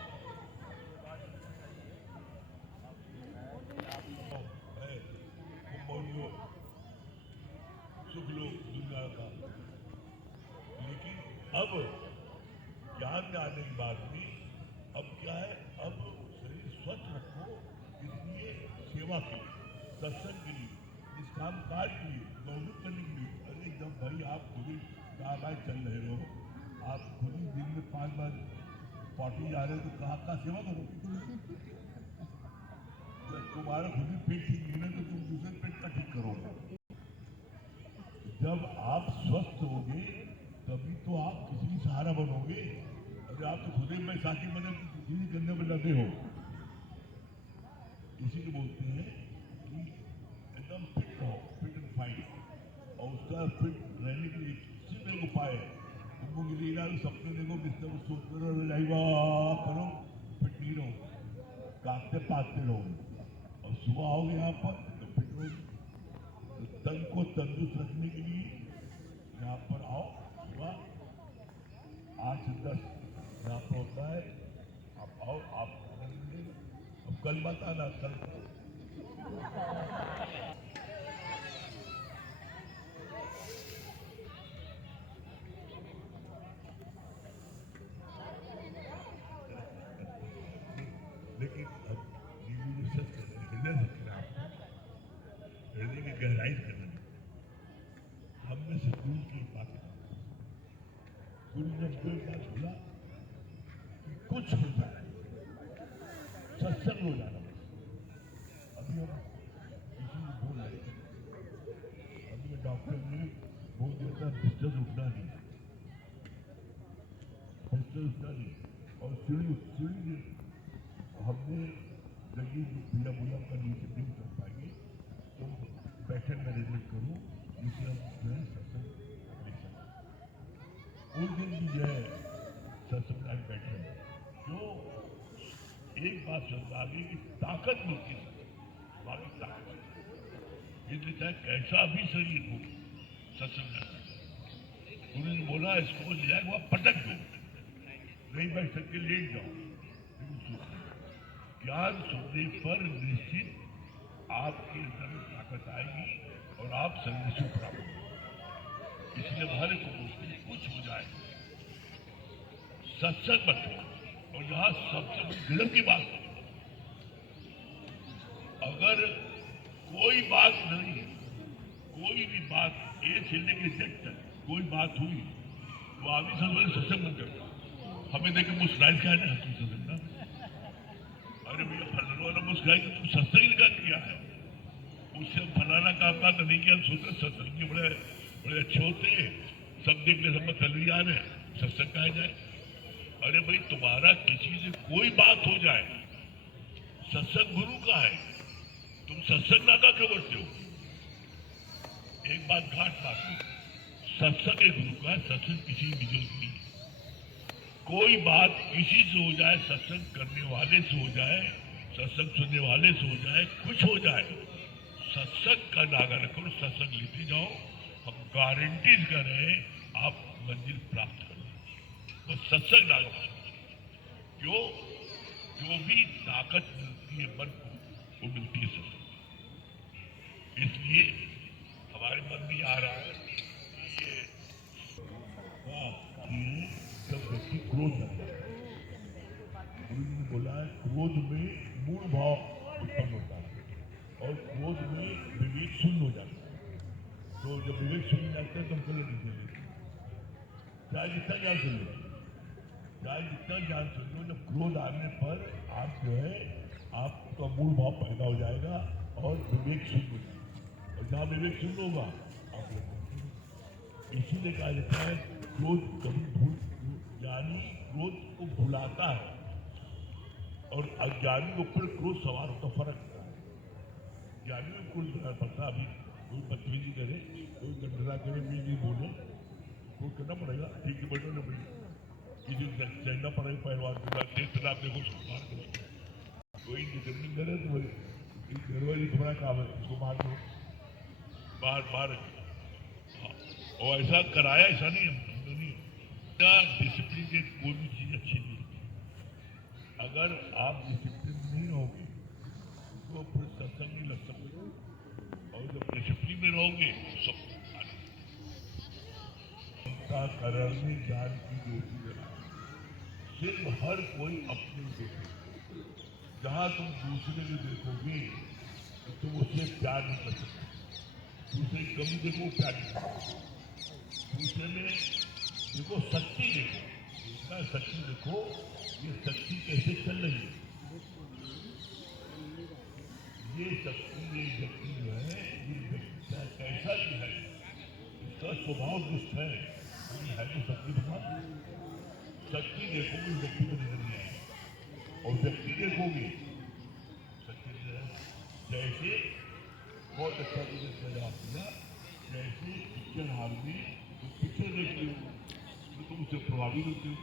सुख लो दुनिया का, लेकिन अब ज्ञान में आने के बाद भी अब क्या है? अब शरीर स्वस्थ रखो, इसलिए सेवा के लिए, सत्संग के लिए, निष्काम कार्य के लिए, गौरव करने के लिए। अरे जब भाई आप खुद ही कहाँ चल रहे हो, आप खुद ही दिन में 5 बार पार्टी जा रहे हो, तो कहाँ सेवा करोगे? जब तुम्हारा खुद ही पेट ठीक नहीं है तो तुम दूसरे पेट का ठीक करोगे। जब आप स्वस्थ होगे तभी तो आप किसी की सहारा बनोगे। अरे आप तो खुद ही मैं साथी बने किसी करने में लगे हो। इसीलिए बोलते हैं कि एकदम फिट रहो, फिट एंड फाइन। और उसका फिट रहने के लिए सिर्फ एक उपाय है, तुमको गिरी सपने देखो, बिस्तर में सोच करो, करो, फिट नहीं रहो, काटते पाते रहो। और सुबह आओगे यहाँ पर तो फिट रहोगे। तन को तंदुरुस्त रखने के लिए यहाँ पर आओ, सुबह 8 से 10 यहाँ पर होता है, आप आओ, आप अब कल मत आना, कल लेकिन अब हृदय की गहराई करना, हमने से गुरु की बात, गुरु ने कोई बात बोला कि कुछ हो जाए, सत्संग हो जाना। अभी हम किसी को बोल रहे थे, अभी डॉक्टर ने बोल दिया था बिस्तर उठना नहीं, बिस्तर उठना नहीं, और सीढ़ी हमने जगह भैया बोला का नीचे नहीं कर पाएंगे, तो पैटर्न मैनेजमेंट करो जिससे हम जो है सत्संग ले सकते। उस दिन भी जो है सत्संग का पैटर्न जो एक बात समझ आ गई कि ताकत मिलती है, बाकी ताकत इसलिए चाहे कैसा भी शरीर हो सत्संग करना। गुरु ने बोला इसको ले जाए वहां पटक दो, नहीं बैठ सकते लेट जाओ। ज्ञान सुनने पर निश्चित आपके अंदर ताकत आएगी और आप संदेश प्राप्त होंगे। इसलिए हमारे को बोलते कुछ हो जाए सत्संग मत हो। और यहाँ सबसे बड़ी गजब की बात, अगर कोई बात नहीं, कोई भी बात ए से लेके जेड तक कोई बात हुई तो आदमी सब सत्संग मत करता, हमें देखे मुस्कुराए क्या है सत्संग। अरे भैया फलाना वाला मुस्कुराए कि तुम सत्संग का किया है, उससे फलाना काम का नहीं किया, सोचते सत्संग बड़े बड़े अच्छे होते हैं, सब देखने सब चल आ रहे, सत्संग कहा जाए। अरे भाई तुम्हारा किसी से कोई बात हो जाए, सत्संग गुरु का है, तुम सत्संग नाका क्यों करते हो? एक बात घाट बात, सत्संग एक गुरु का है, सत्संग किसी विजुअल की नहीं। कोई बात किसी से हो जाए, सत्संग करने वाले से हो जाए, सत्संग सुनने वाले से हो जाए, कुछ हो जाए, सत्संग का नागा न करो, सत्संग लेते जाओ। हम गारंटीज कर रहे हैं आप मंजिल प्राप्त कर लेंगे। तो सत्संग डालो, क्यों? जो भी ताकत मिलती है मन को, वो मिलती है सत्संग। इसलिए हमारे मन में आ रहा है कि जब व्यक्ति क्रोध करता है, गुरु जी ने बोला है क्रोध में मूल भाव उत्पन्न होता है और क्रोध में विवेक शून्य हो जाता है। तो जब विवेक शून्य जाता है तो हम कल नहीं चलेंगे, चाहे जितना ज्ञान सुन लो, चाहे जितना ज्ञान सुन लो, जब क्रोध आने पर आप जो है आपका मूल भाव पैदा हो जाएगा और विवेक शून्य हो जाएगा, और जहाँ विवेक शून्य होगा आप लोग। इसीलिए कहा जाता है क्रोध कभी भूल, यानी क्रोध को भुलाता है और अज्ञानी के ऊपर क्रोध सवार होता, फर्क होता है। ज्ञानी को कुल पता, अभी कोई बदतमीजी करे, कोई गंडरा करे, मैं नहीं बोले, क्रोध करना पड़ेगा, ठीक है, बैठना पड़ेगा, किसी चढ़ना पड़ेगा, पहलवान के साथ तेज आप देखो उसको मार दो, कोई डिटर्मिन करे तो बोले घर वाली तुम्हारा काम है, उसको मार दो, मार और ऐसा कराया, ऐसा नहीं डिसिप्लिन की कोई भी चीज अच्छी नहीं है। अगर आप डिसिप्लिन नहीं रहोगे तो फिर सत्संग नहीं लग सकते, और जब डिसिप्लिन में रहोगे तो सब करण में ज्ञान की ज्योति जला, सिर्फ हर कोई अपने देखे। जहां तुम दूसरे को देखोगे तो तुम उससे प्यार नहीं कर सकते, दूसरे की कमी देखो प्यार नहीं कर सकते, दूसरे में देखो शक्ति देखो, इतना शक्ति देखो, ये शक्ति कैसे चल रही है, ये शक्ति, ये व्यक्ति जो है, ये व्यक्ति कैसा भी है, इसका स्वभाव दुष्ट है, है तो शक्ति भगवान। शक्ति देखोगे व्यक्ति को नजर नहीं आएगी, और व्यक्ति देखोगे शक्ति नजर आएगी। जैसे बहुत अच्छा मुझे जवाब दिया, जैसे पिक्चर हाल में तो पिक्चर देखते हो तो तुम उससे प्रभावित होते हो।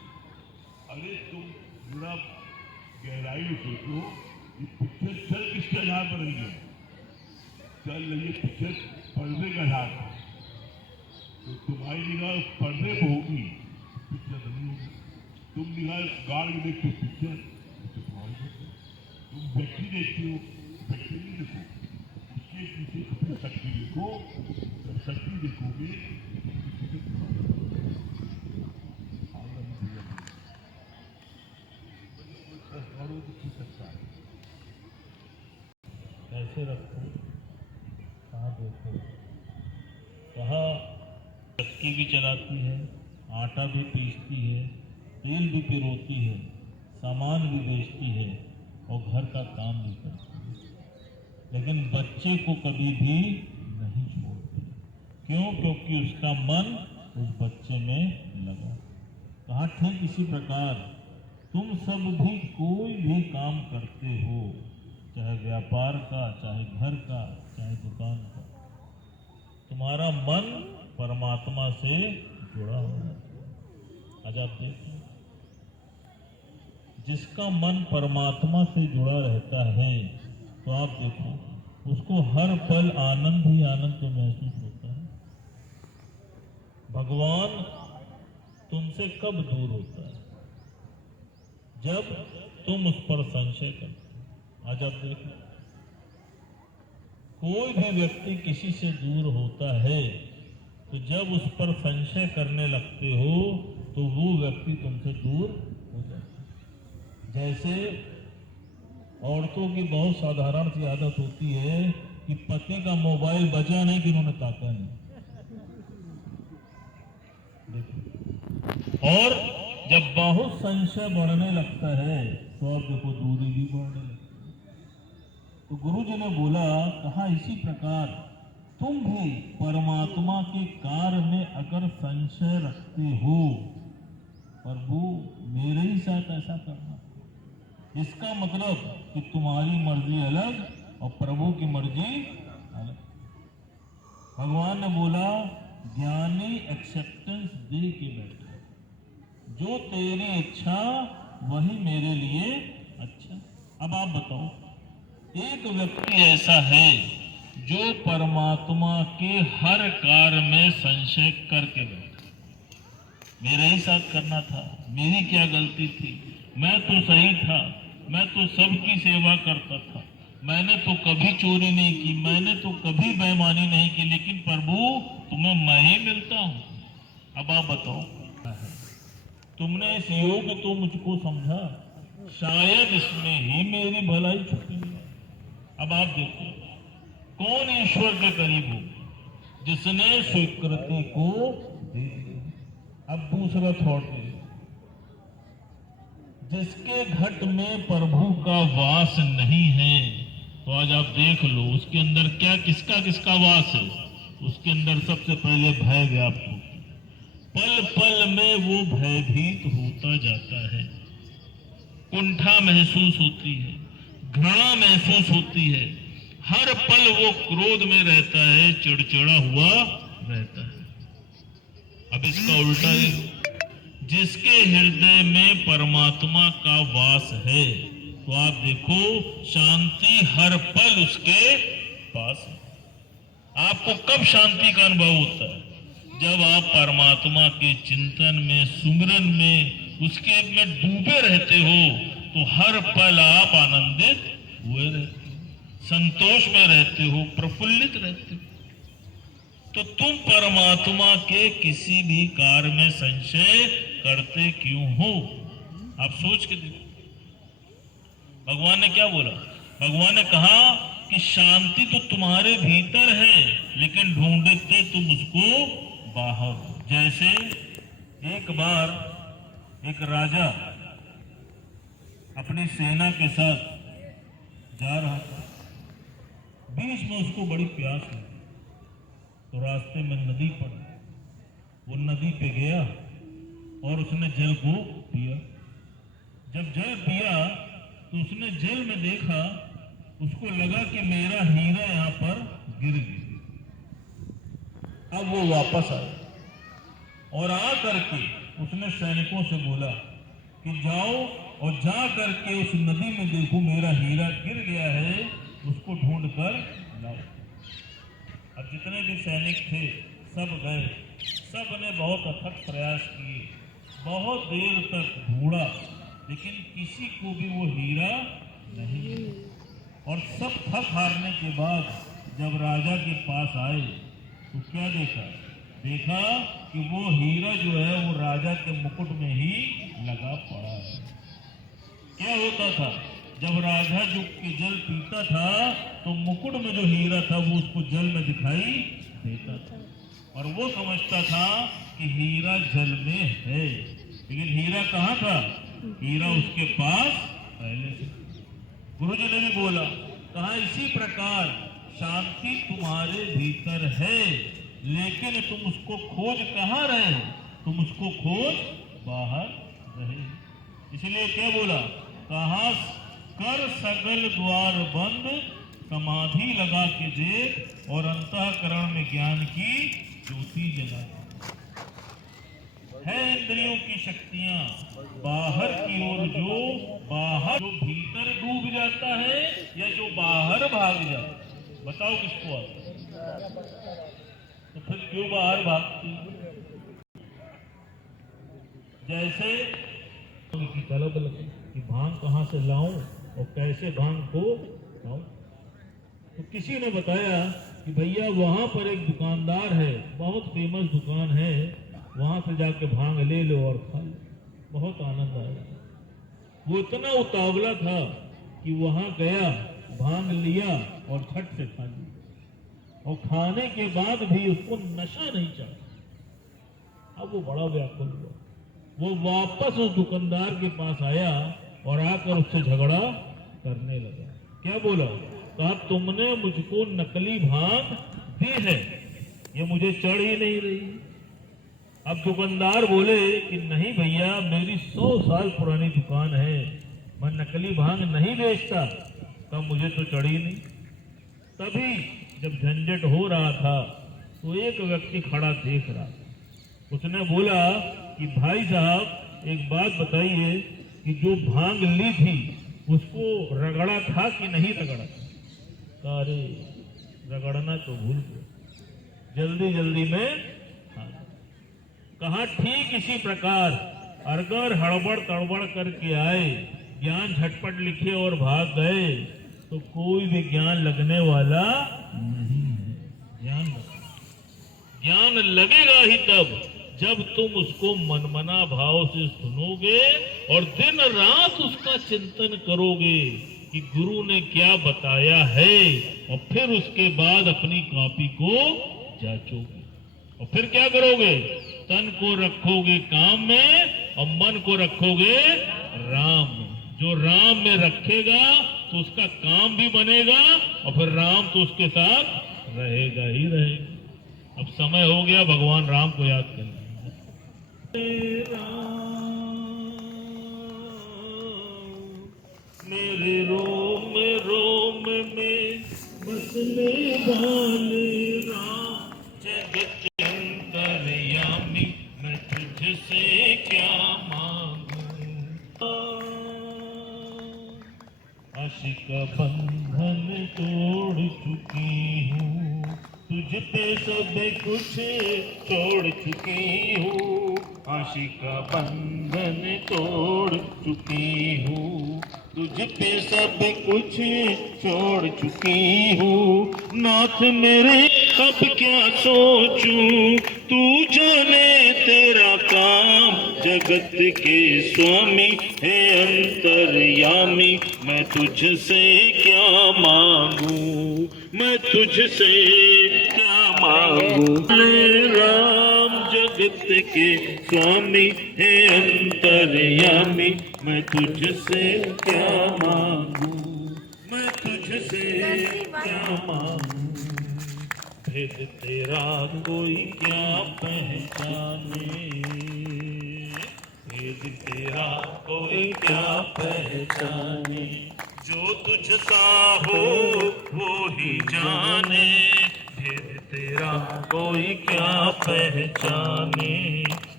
अरे तुम पूरा गहराई में सोचो, ये पिक्चर चल किसके आधार पर रही है? चल रही है पिक्चर पर्दे के आधार पर, तो तुम्हारी निगाह पर्दे पर होगी, पिक्चर नहीं होगी। तुम निगाह गाड़ में देखते हो पिक्चर, उससे प्रभावित होते हो। तुम व्यक्ति देखते हो, व्यक्ति नहीं देखो, उसके पीछे अपनी शक्ति देखो, जब शक्ति देखोगे कैसे रखो, कहाँ देखो, कहाँ चक्की भी चलाती है, आटा भी पीसती है, तेल भी पिरोती है, सामान भी बेचती है और घर का काम भी करती है, लेकिन बच्चे को कभी भी नहीं छोड़ती। क्यों? क्योंकि उसका मन उस बच्चे में लगा। कहा ठीक इसी प्रकार तुम सब भी कोई भी काम करते हो, चाहे व्यापार का, चाहे घर का, चाहे दुकान का, तुम्हारा मन परमात्मा से जुड़ा हुआ है। आज आप देखिए, जिसका मन परमात्मा से जुड़ा रहता है तो आप देखो उसको हर पल आनंद ही आनंद तो महसूस होता है। भगवान तुमसे कब दूर होता है? जब तुम उस पर संशय करते हो। आज आप देखो, कोई भी व्यक्ति किसी से दूर होता है तो जब उस पर संशय करने लगते हो तो वो व्यक्ति तुमसे दूर हो जाता है। जैसे औरतों की बहुत साधारण सी आदत होती है कि पति का मोबाइल बजा नहीं कि उन्होंने ताका नहीं। देखो, और जब बहुत संशय बढ़ने लगता है तो अब देखो दूरी भी बढ़ने लगती है। तो गुरु जी ने बोला, कहा इसी प्रकार तुम भी परमात्मा के कार्य में अगर संशय रखते हो, प्रभु मेरे ही साथ ऐसा करना, इसका मतलब कि तुम्हारी मर्जी अलग और प्रभु की मर्जी अलग। भगवान ने बोला, ज्ञानी एक्सेप्टेंस दे के बैठे, जो तेरी इच्छा वही मेरे लिए अच्छा। अब आप बताओ, एक व्यक्ति ऐसा है जो परमात्मा के हर कार्य में संशय करके बैठे, मेरे ही साथ करना था, मेरी क्या गलती थी, मैं तो सही था, मैं तो सबकी सेवा करता था, मैंने तो कभी चोरी नहीं की, मैंने तो कभी बेईमानी नहीं की, लेकिन प्रभु तुम्हें मैं ही मिलता हूँ। अब आप बताओ, तुमने इस योग को मुझको समझा, शायद इसमें ही मेरी भलाई छुपी है। अब आप देखो, कौन ईश्वर के करीब हो? जिसने स्वीकृति को दे दिया। अब दूसरा थॉट है, जिसके घट में प्रभु का वास नहीं है, तो आज आप देख लो उसके अंदर क्या किसका किसका वास है। उसके अंदर सबसे पहले भय व्याप्त होता है, पल पल में वो भयभीत होता जाता है, कुंठा महसूस होती है, घृणा महसूस होती है, हर पल वो क्रोध में रहता है, चिड़चिड़ा हुआ रहता है। अब इसका उल्टा देखो, जिसके हृदय में परमात्मा का वास है, तो आप देखो शांति हर पल उसके पास है। आपको कब शांति का अनुभव होता है? जब आप परमात्मा के चिंतन में, सुमिरन में, उसके में डूबे रहते हो, तो हर पल आप आनंदित हुए रहते हो, संतोष में रहते हो, प्रफुल्लित रहते हो। तो तुम परमात्मा के किसी भी कार्य में संशय करते क्यों हो? आप सोच के देखो, भगवान ने क्या बोला? भगवान ने कहा कि शांति तो तुम्हारे भीतर है, लेकिन ढूंढते तुम उसको बाहर हो। जैसे एक बार एक राजा अपनी सेना के साथ जा रहा था, बीच में उसको बड़ी प्यास लगी, तो रास्ते में नदी पड़ी, वो नदी पे गया और उसने जल को पिया। जब जल पिया तो उसने जल में देखा, उसको लगा कि मेरा हीरा यहाँ पर गिर गया। अब वो वापस आया और आ करके उसने सैनिकों से बोला कि जाओ और जा करके उस नदी में देखो, मेरा हीरा गिर गया है, उसको ढूंढ कर लाओ। अब जितने भी सैनिक थे सब गए, सब ने बहुत अथक प्रयास किए, बहुत देर तक ढूंढा, लेकिन किसी को भी वो हीरा नहीं। और सब थक हारने के बाद जब राजा के पास आए तो क्या देखा? देखा कि वो हीरा जो है वो राजा के मुकुट में ही लगा पड़ा है। क्या होता था? जब राजा जो के जल पीता था तो मुकुट में जो हीरा था वो उसको जल में दिखाई देता था, और वो समझता था कि हीरा जल में है, लेकिन हीरा कहाँ था? हीरा उसके पास पहले से। गुरु जी ने भी बोला, कहा इसी प्रकार शांति तुम्हारे भीतर है, लेकिन तुम उसको खोज कहाँ रहे? तुम उसको खोज बाहर रहे। इसलिए क्या बोला? कहा कर सगल द्वार बंद, समाधि लगा के देख, और अंतःकरण में ज्ञान की ज्योति जला। है इंद्रियों की शक्तियां बाहर की ओर, जो भीतर डूब जाता है या जो बाहर भाग जाता है? बताओ किसको आता? तो फिर क्यों बाहर भागती? जैसे की तलब लगी कि भांग कहाँ से लाऊं और कैसे भांग को लाऊं, तो किसी ने बताया कि भैया वहां पर एक दुकानदार है, बहुत फेमस दुकान है, वहां से जाके भांग ले लो और खा लो, बहुत आनंद आएगा। वो इतना उतावला था कि वहां गया, भांग लिया और झट से खा लिया, और खाने के बाद भी उसको नशा नहीं चढ़ा। अब वो बड़ा व्याकुल हुआ, वो वापस उस दुकानदार के पास आया और आकर उससे झगड़ा करने लगा। क्या बोला? कहा तुमने मुझको नकली भांग दी है, ये मुझे चढ़ ही नहीं रही। अब दुकानदार बोले कि नहीं भैया, मेरी 100 साल पुरानी दुकान है, मैं नकली भांग नहीं बेचता। तब मुझे तो चढ़ी नहीं। तभी जब झंझट हो रहा था तो एक व्यक्ति खड़ा देख रहा था। उसने बोला कि भाई साहब एक बात बताइए कि जो भांग ली थी उसको रगड़ा था कि नहीं रगड़ा था? अरे रगड़ना तो भूल गए, जल्दी जल्दी में खा। कहा ठीक इसी प्रकार अगर हड़बड़ तड़बड़ करके आए, ज्ञान झटपट लिखे और भाग गए तो कोई भी ज्ञान लगने वाला नहीं है। ज्ञान लगेगा ही तब जब तुम उसको मनमना भाव से सुनोगे और दिन रात उसका चिंतन करोगे कि गुरु ने क्या बताया है, और फिर उसके बाद अपनी कॉपी को जांचोगे। और फिर क्या करोगे? तन को रखोगे काम में और मन को रखोगे राम में। जो राम में रखेगा तो उसका काम भी बनेगा और फिर राम तो उसके साथ रहेगा ही रहेगा। अब समय हो गया भगवान राम को याद करने। मेरे रोम रोम में बसने वाले राम, जगत के अंतर्यामी, मैं तुझसे क्या मांगू। आशिक बंधन तोड़ चुकी हूँ, तुझ पे सब कुछ छोड़ चुकी हूँ। आशिक बंधन तोड़ चुकी हूँ, तुझ पे सब कुछ छोड़ चुकी हूँ। नाथ मेरे अब क्या सोचूं, तू जाने तेरा काम। जगत के स्वामी है अंतर्यामी, मैं तुझसे क्या मांगू, मैं तुझसे क्या मांगू। राम जगत के स्वामी है अंतर्यामी, मैं तुझसे क्या मांगू, मैं तुझसे क्या मांगू। भेद तेरा कोई क्या पहचाने, भेद तेरा कोई क्या पहचाने। जो तुझ सा हो वो ही जाने, भेद तेरा कोई क्या पहचाने।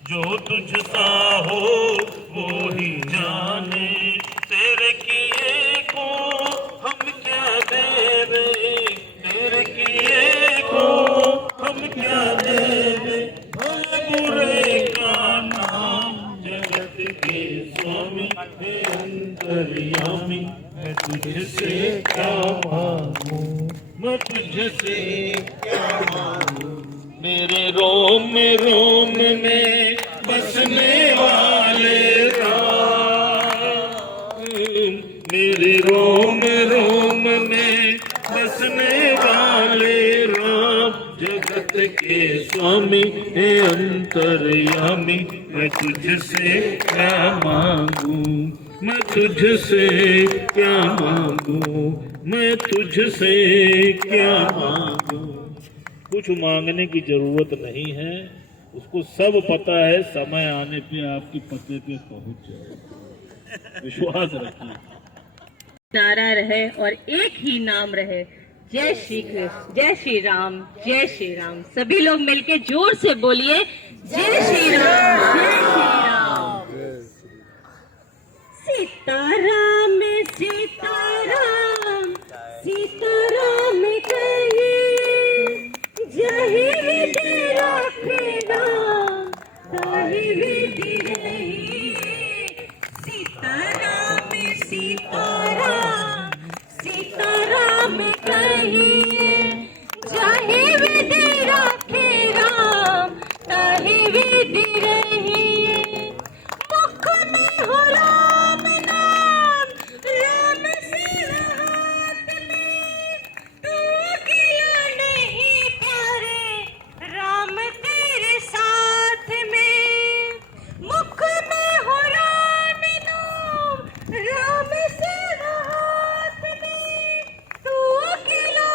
जो तुझ सा हो वो ही जाने, तेरे किए को हम क्या देवे, तेरे किए को हम क्या देवे। बुरे का नाम जगत के स्वामी है अंतर्यामी, मैं तुझसे क्या मांगू, मैं तुझसे क्या मांगू। मेरे रोम में बसने वाले राम, मेरे रोम में बसने वाले राम, जगत के स्वामी है अंतर्यामी, मैं तुझसे क्या मांगू, मैं तुझसे क्या मांगू, मैं तुझसे क्या मांगू। कुछ मांगने की जरूरत नहीं है, उसको सब पता है, समय आने पे आपके पते पे पहुंच जाए। विश्वास रखिए। नारा रहे और एक ही नाम रहे, जय श्री कृष्ण, जय श्री राम, जय श्री राम। सभी लोग मिलके जोर से बोलिए, जय श्री राम, जय श्री राम। सीताराम सीताराम सीताराम कहिए, जही विधि रखेगा ताही विधि रहिए। सीताराम सीताराम सीताराम कहिए, जही विधि रखे राम ताही विधि रहिए। मुख में हो राम नाम, राम सिर हाथ में, तू अकेला नहीं प्यारे, राम तेरे साथ में। मुख में हो राम नाम, राम सिर हाथ में, तू अकेला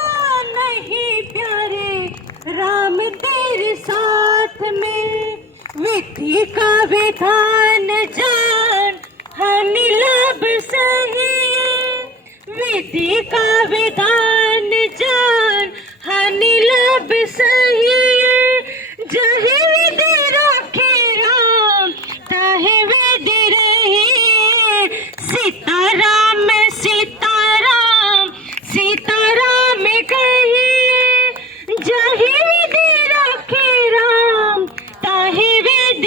नहीं प्यारे, राम तेरे साथ में। विधि का विधान जान, हानि लाभ सही, विधि का विधान जान, हानि लाभ सही। जही विधि रखे राम ताहे विधि रहिए। सीताराम सीताराम सीताराम कहिए, जही विधि रखे राम ताहे विधि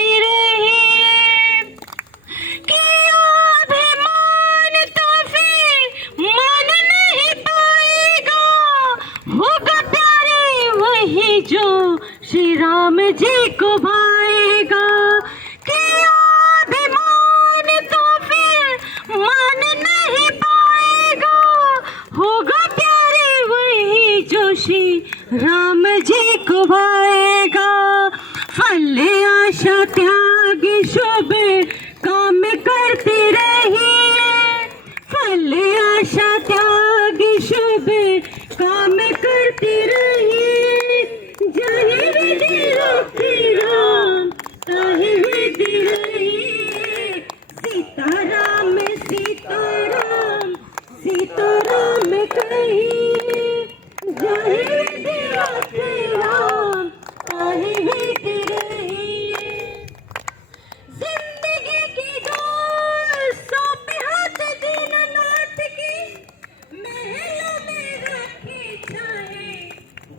को भाएगा, किया अभिमान तो फिर मान नहीं पाएगा, होगा प्यारे वही जो श्री राम जी को भाएगा। फल आशा त्याग शुभ काम करते रहिए, फल आशा त्याग शुभ काम करते रहिए, जय विधि रखी राम ताहि विधि रहिए। सीताराम सीताराम सीताराम कहिए, जय विधि रखी राम ताहि विधि रहिए। जिंदगी की डोर सौंपे हाथ दीननाथ की, महलों में रखी छाए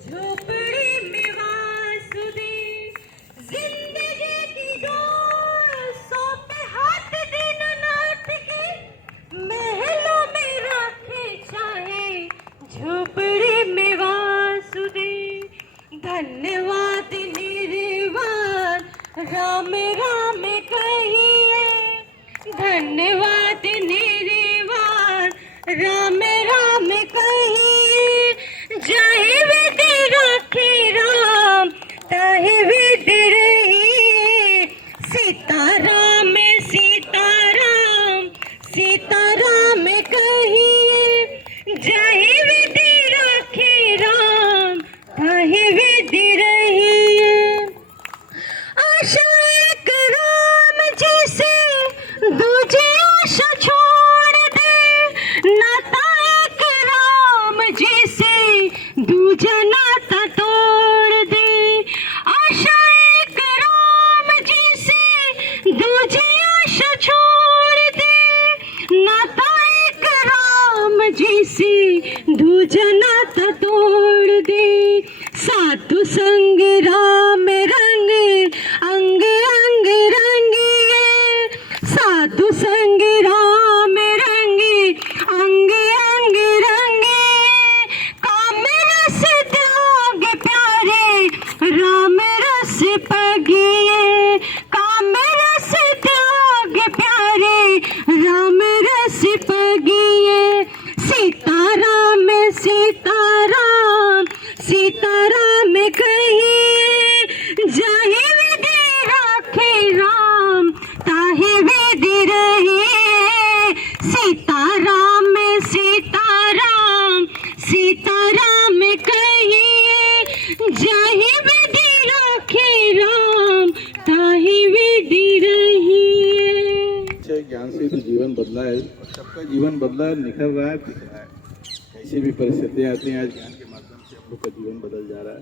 झोपड़ी में वासुदेव। जिंदगी की डोर सौंपे हाथ दीननाथ की, महलों में रखी छाए झोपड़ी में वासुदेव। धन्यवाद निर्वाण राम राम कहिए, धन्यवाद निर्वाण राम राम कहिए, जय विधि रखी राम ताहि विधि रहिए। सीताराम सीताराम सीताराम कहिए, जय विधि रखी राम ताहि विधि रहिए। आशा एक राम जी से दूजे आशा छोड़ दे, नाता एक राम जी से दूजा नाता तोड़ दे। आशा एक राम जी से दूजे आशा छोड़ दे, नाता एक राम जी से दूजा नाता तोड़ दे। साधु संग राम रंग अंग अंग रंगिए, साधु संग राम रंग अंग अंग रंगिए। काम रस त्याग प्यारे राम रस पगिए, काम रस त्याग प्यारे राम रस पगिए। सीताराम सीताराम सीताराम कहिए, जय विधि रखे राम ताहि विधि रहिए। सीताराम सीताराम सीताराम कहिए, जय विधि रखे राम ताहि विधि रहिए। ज्ञान से तो जीवन बदला है, और सबका जीवन बदला है, निखर रहा है, दिख रहा है। ऐसी भी परिस्थितियाँ आती हैं, आज ज्ञान के माध्यम से हम लोग का जीवन बदल जा रहा है।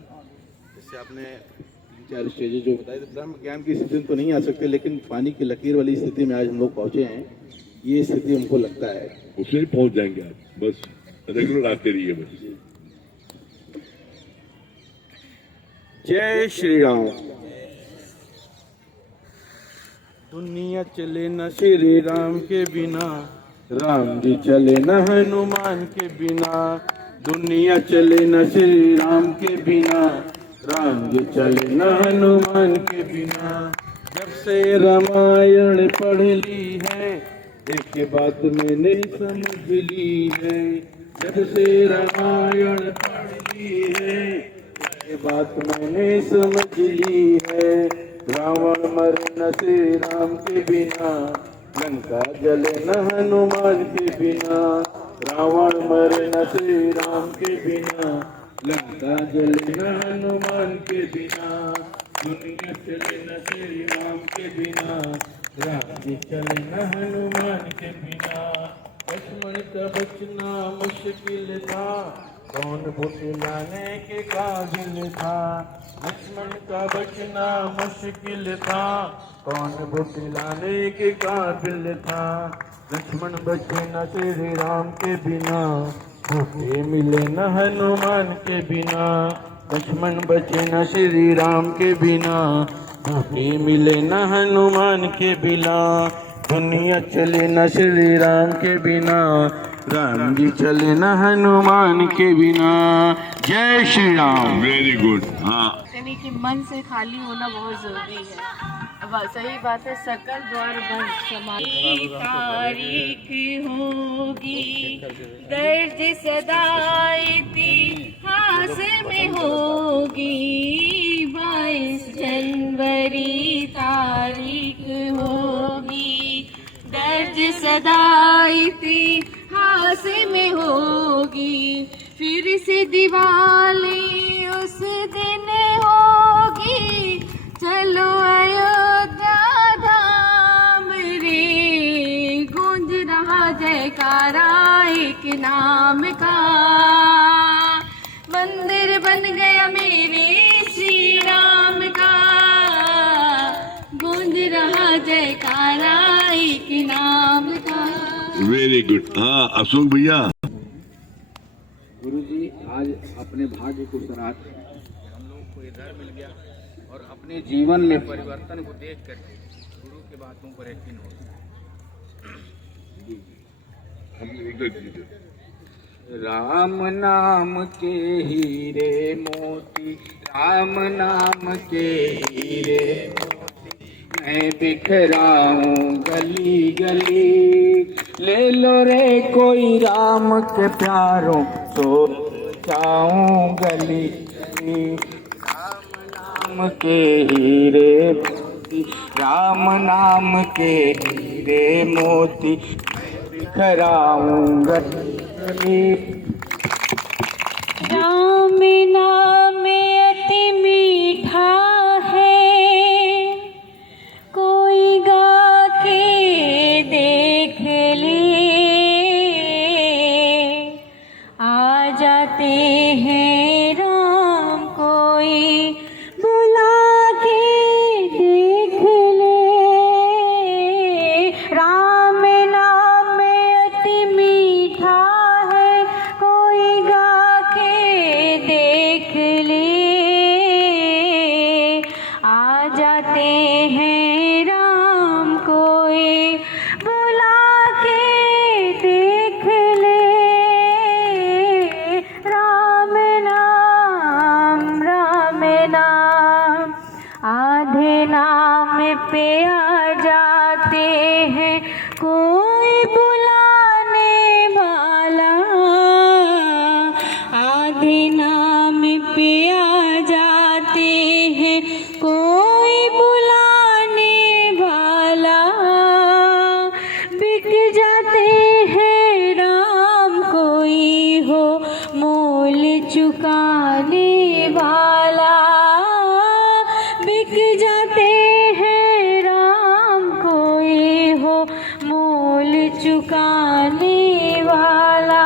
जैसे आपने 3-4 स्टेजेस जो बताए, तो ब्रह्म ज्ञान की स्थिति में तो नहीं आ सकते, लेकिन पानी की लकीर वाली स्थिति में आज हम लोग पहुँचे हैं। ये स्थिति हमको लगता है उससे ही पहुंच जाएंगे आप, बस रेगुलर आते रहिए बस। जय श्री राम। दुनिया चले न श्री राम के बिना, राम जी चले न हनुमान के बिना। दुनिया चले न श्री राम के बिना, राम जी चले न हनुमान के बिना। जब से रामायण पढ़ ली है, एक बात मैंने समझ ली है। जब से रामायण पढ़ ली है, एक बात मैंने समझ ली है। रावण मरे न श्री राम के बिना, लंका जले न हनुमान के बिना। रावण मरे न श्री राम के बिना, लंका जले न हनुमान के बिना। दुनिया चले न श्री राम के बिना, राम जी चले न हनुमान के बिना। लक्ष्मण का बचना मुश्किल था, कौन बुलाने के काबिल था। लक्ष्मण का बचना मुश्किल था, कौन बुलाने के काबिल था। लक्ष्मण बचे न श्री राम के बिना, भूखे मिले न हनुमान के बिना। लक्ष्मण बचे न श्री राम के बिना, भूखे मिले न हनुमान के बिना। दुनिया चले न श्री राम के बिना, राम जी चले न हनुमान के बिना। जय श्री राम। Very good. हाँ चाहिए कि मन से खाली होना बहुत ज़रूरी है। अब सही बात है, सकल द्वार बंद समाज तारीख होगी दर्ज सदा इतिहास में होगी। 22 जनवरी तारीख होगी दर्ज सदा इतिहास में होगी। फिर से दिवाली उस दिन होगी, चलो अयोध्या धाम रे। गूंज रहा जयकारा एक नाम का, मंदिर बन गया मेरे श्री राम का। गूंज रहा जयकारा एक नाम का। Very good. हाँ अशोक भैया। गुरुजी, आज अपने भाग्य को सराहते हैं कि हम लोगों को इधर मिल गया और अपने जीवन में परिवर्तन को देख करके गुरु की बातों पर यकीन होता है। राम नाम के हीरे मोती, राम नाम के हीरे मोती, मैं बिखराऊं गली गली। ले लो रे कोई राम के प्यारों, सो जाऊं गली गली। राम नाम के हीरे मोती, राम नाम के हीरे मोती, बिखराऊं गली गली। राम नाम अति मीठा है, कोई गा के देख ले। आ जाते हैं राम, कोई बुला के देख ले। राम नाम अति मीठा है, कोई गा के देख ले। आ जाते हैं राम, कोई बुला के देख ले। राम नाम, राम नाम, आधे नाम पे आ जाते हैं, कोई बुलाने वाला। आधे नाम पे आ जाते हैं, कोई बुलाने वाला। बिक जाते हैं राम, कोई हो मोल चुकाने वाला। बिक जाते हैं राम, कोई हो मोल चुकाने वाला।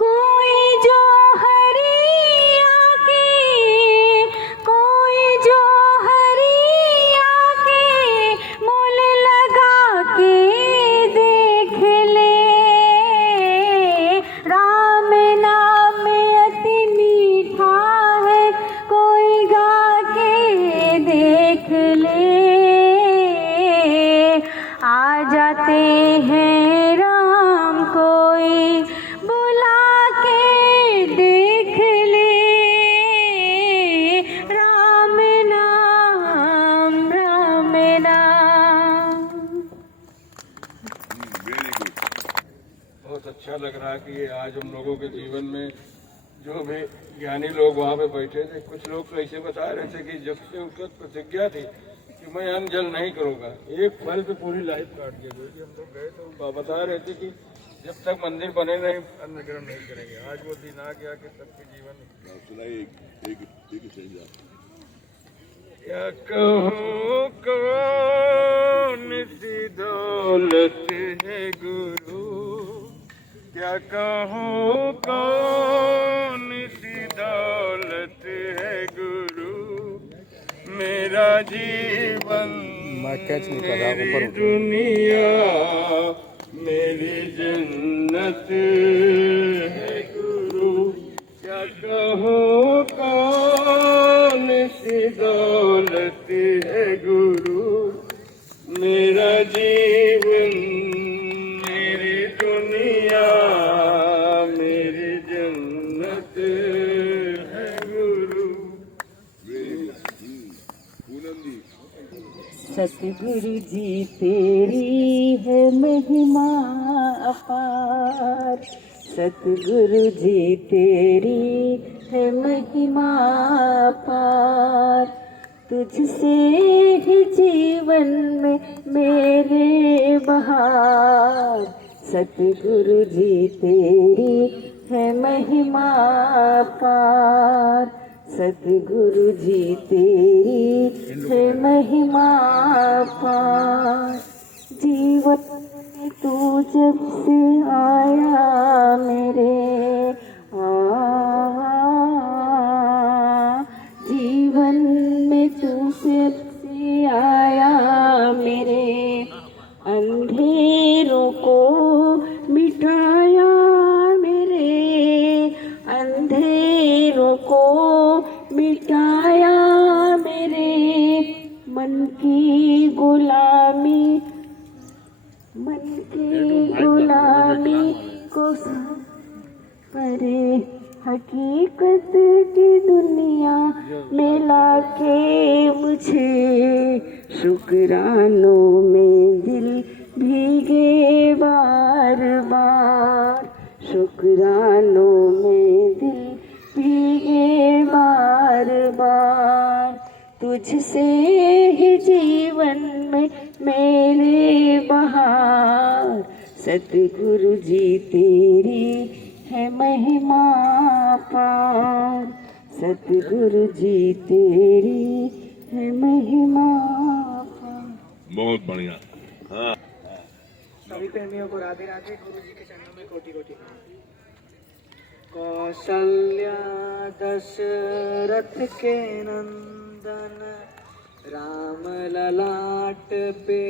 कोई जो हरिया के, कोई जो हरिया के, मोल लगा के देख ले। राम नाम अति मीठा है, कोई गा के देख ले। आ जाते हैं राम, कोई बुला के देख ले। राम नाम, राम नाम। Very good. बहुत अच्छा लग रहा है कि आज हम लोगों के जीवन में जो भी ज्ञानी लोग वहाँ पे बैठे थे, कुछ लोग तो ऐसे बता रहे थे कि जब से उनका प्रतिज्ञा थी कि मैं अन्न जल नहीं करूँगा, एक फल पे पूरी लाइफ काट दिया। जो कि हम लोग गए तो वो बता रहे थे कि जब तक मंदिर बने नहीं अन्न ग्रहण नहीं करेंगे। आज वो दिन आ गया कि सबके जीवन में सुनाइए एक सही बात। क्या कहूँ कौन सी दौलत है गुरु, क्या कहूँ कौन सी दौलत है गुरु। मेरा जीवन मेरी दुनिया मेरी जन्नत है गुरु। क्या कहूँ कौन सी दौलत है गुरु। मेरा जीवन मेरी दुनिया मेरी जन्नत है गुरु। सतगुरु जी तेरी है महिमा अपार, सतगुरु जी तेरी है महिमा अपार। तुझसे ही जीवन में मेरे बहार, सतगुरु जी तेरी है महिमा अपार, सतगुरु जी तेरी है महिमा अपार। जीवन में तू जब से आया मेरे जीवन में तू से आया मेरे, अंधेरों को मिटाया मेरे, अंधेरों को मिटाया मेरे, मन की गुलामी को परे हकीकत की दुनिया में लाके मुझे, शुक्रानों में दिल भीगे बार बार, शुक्रानों में दिल भीगे बार बार। तुझसे ही जीवन में मेरे बहार, सतगुरु जी तेरी है महिमा पार, सतगुरु जी तेरी है महिमा पार। बहुत बढ़िया। हाँ, सभी प्रेमियों को राधे राधे। गुरु जी के चरणों में कोटि कोटि कौशल्या दशरथ के नंदन, राम ललाट पे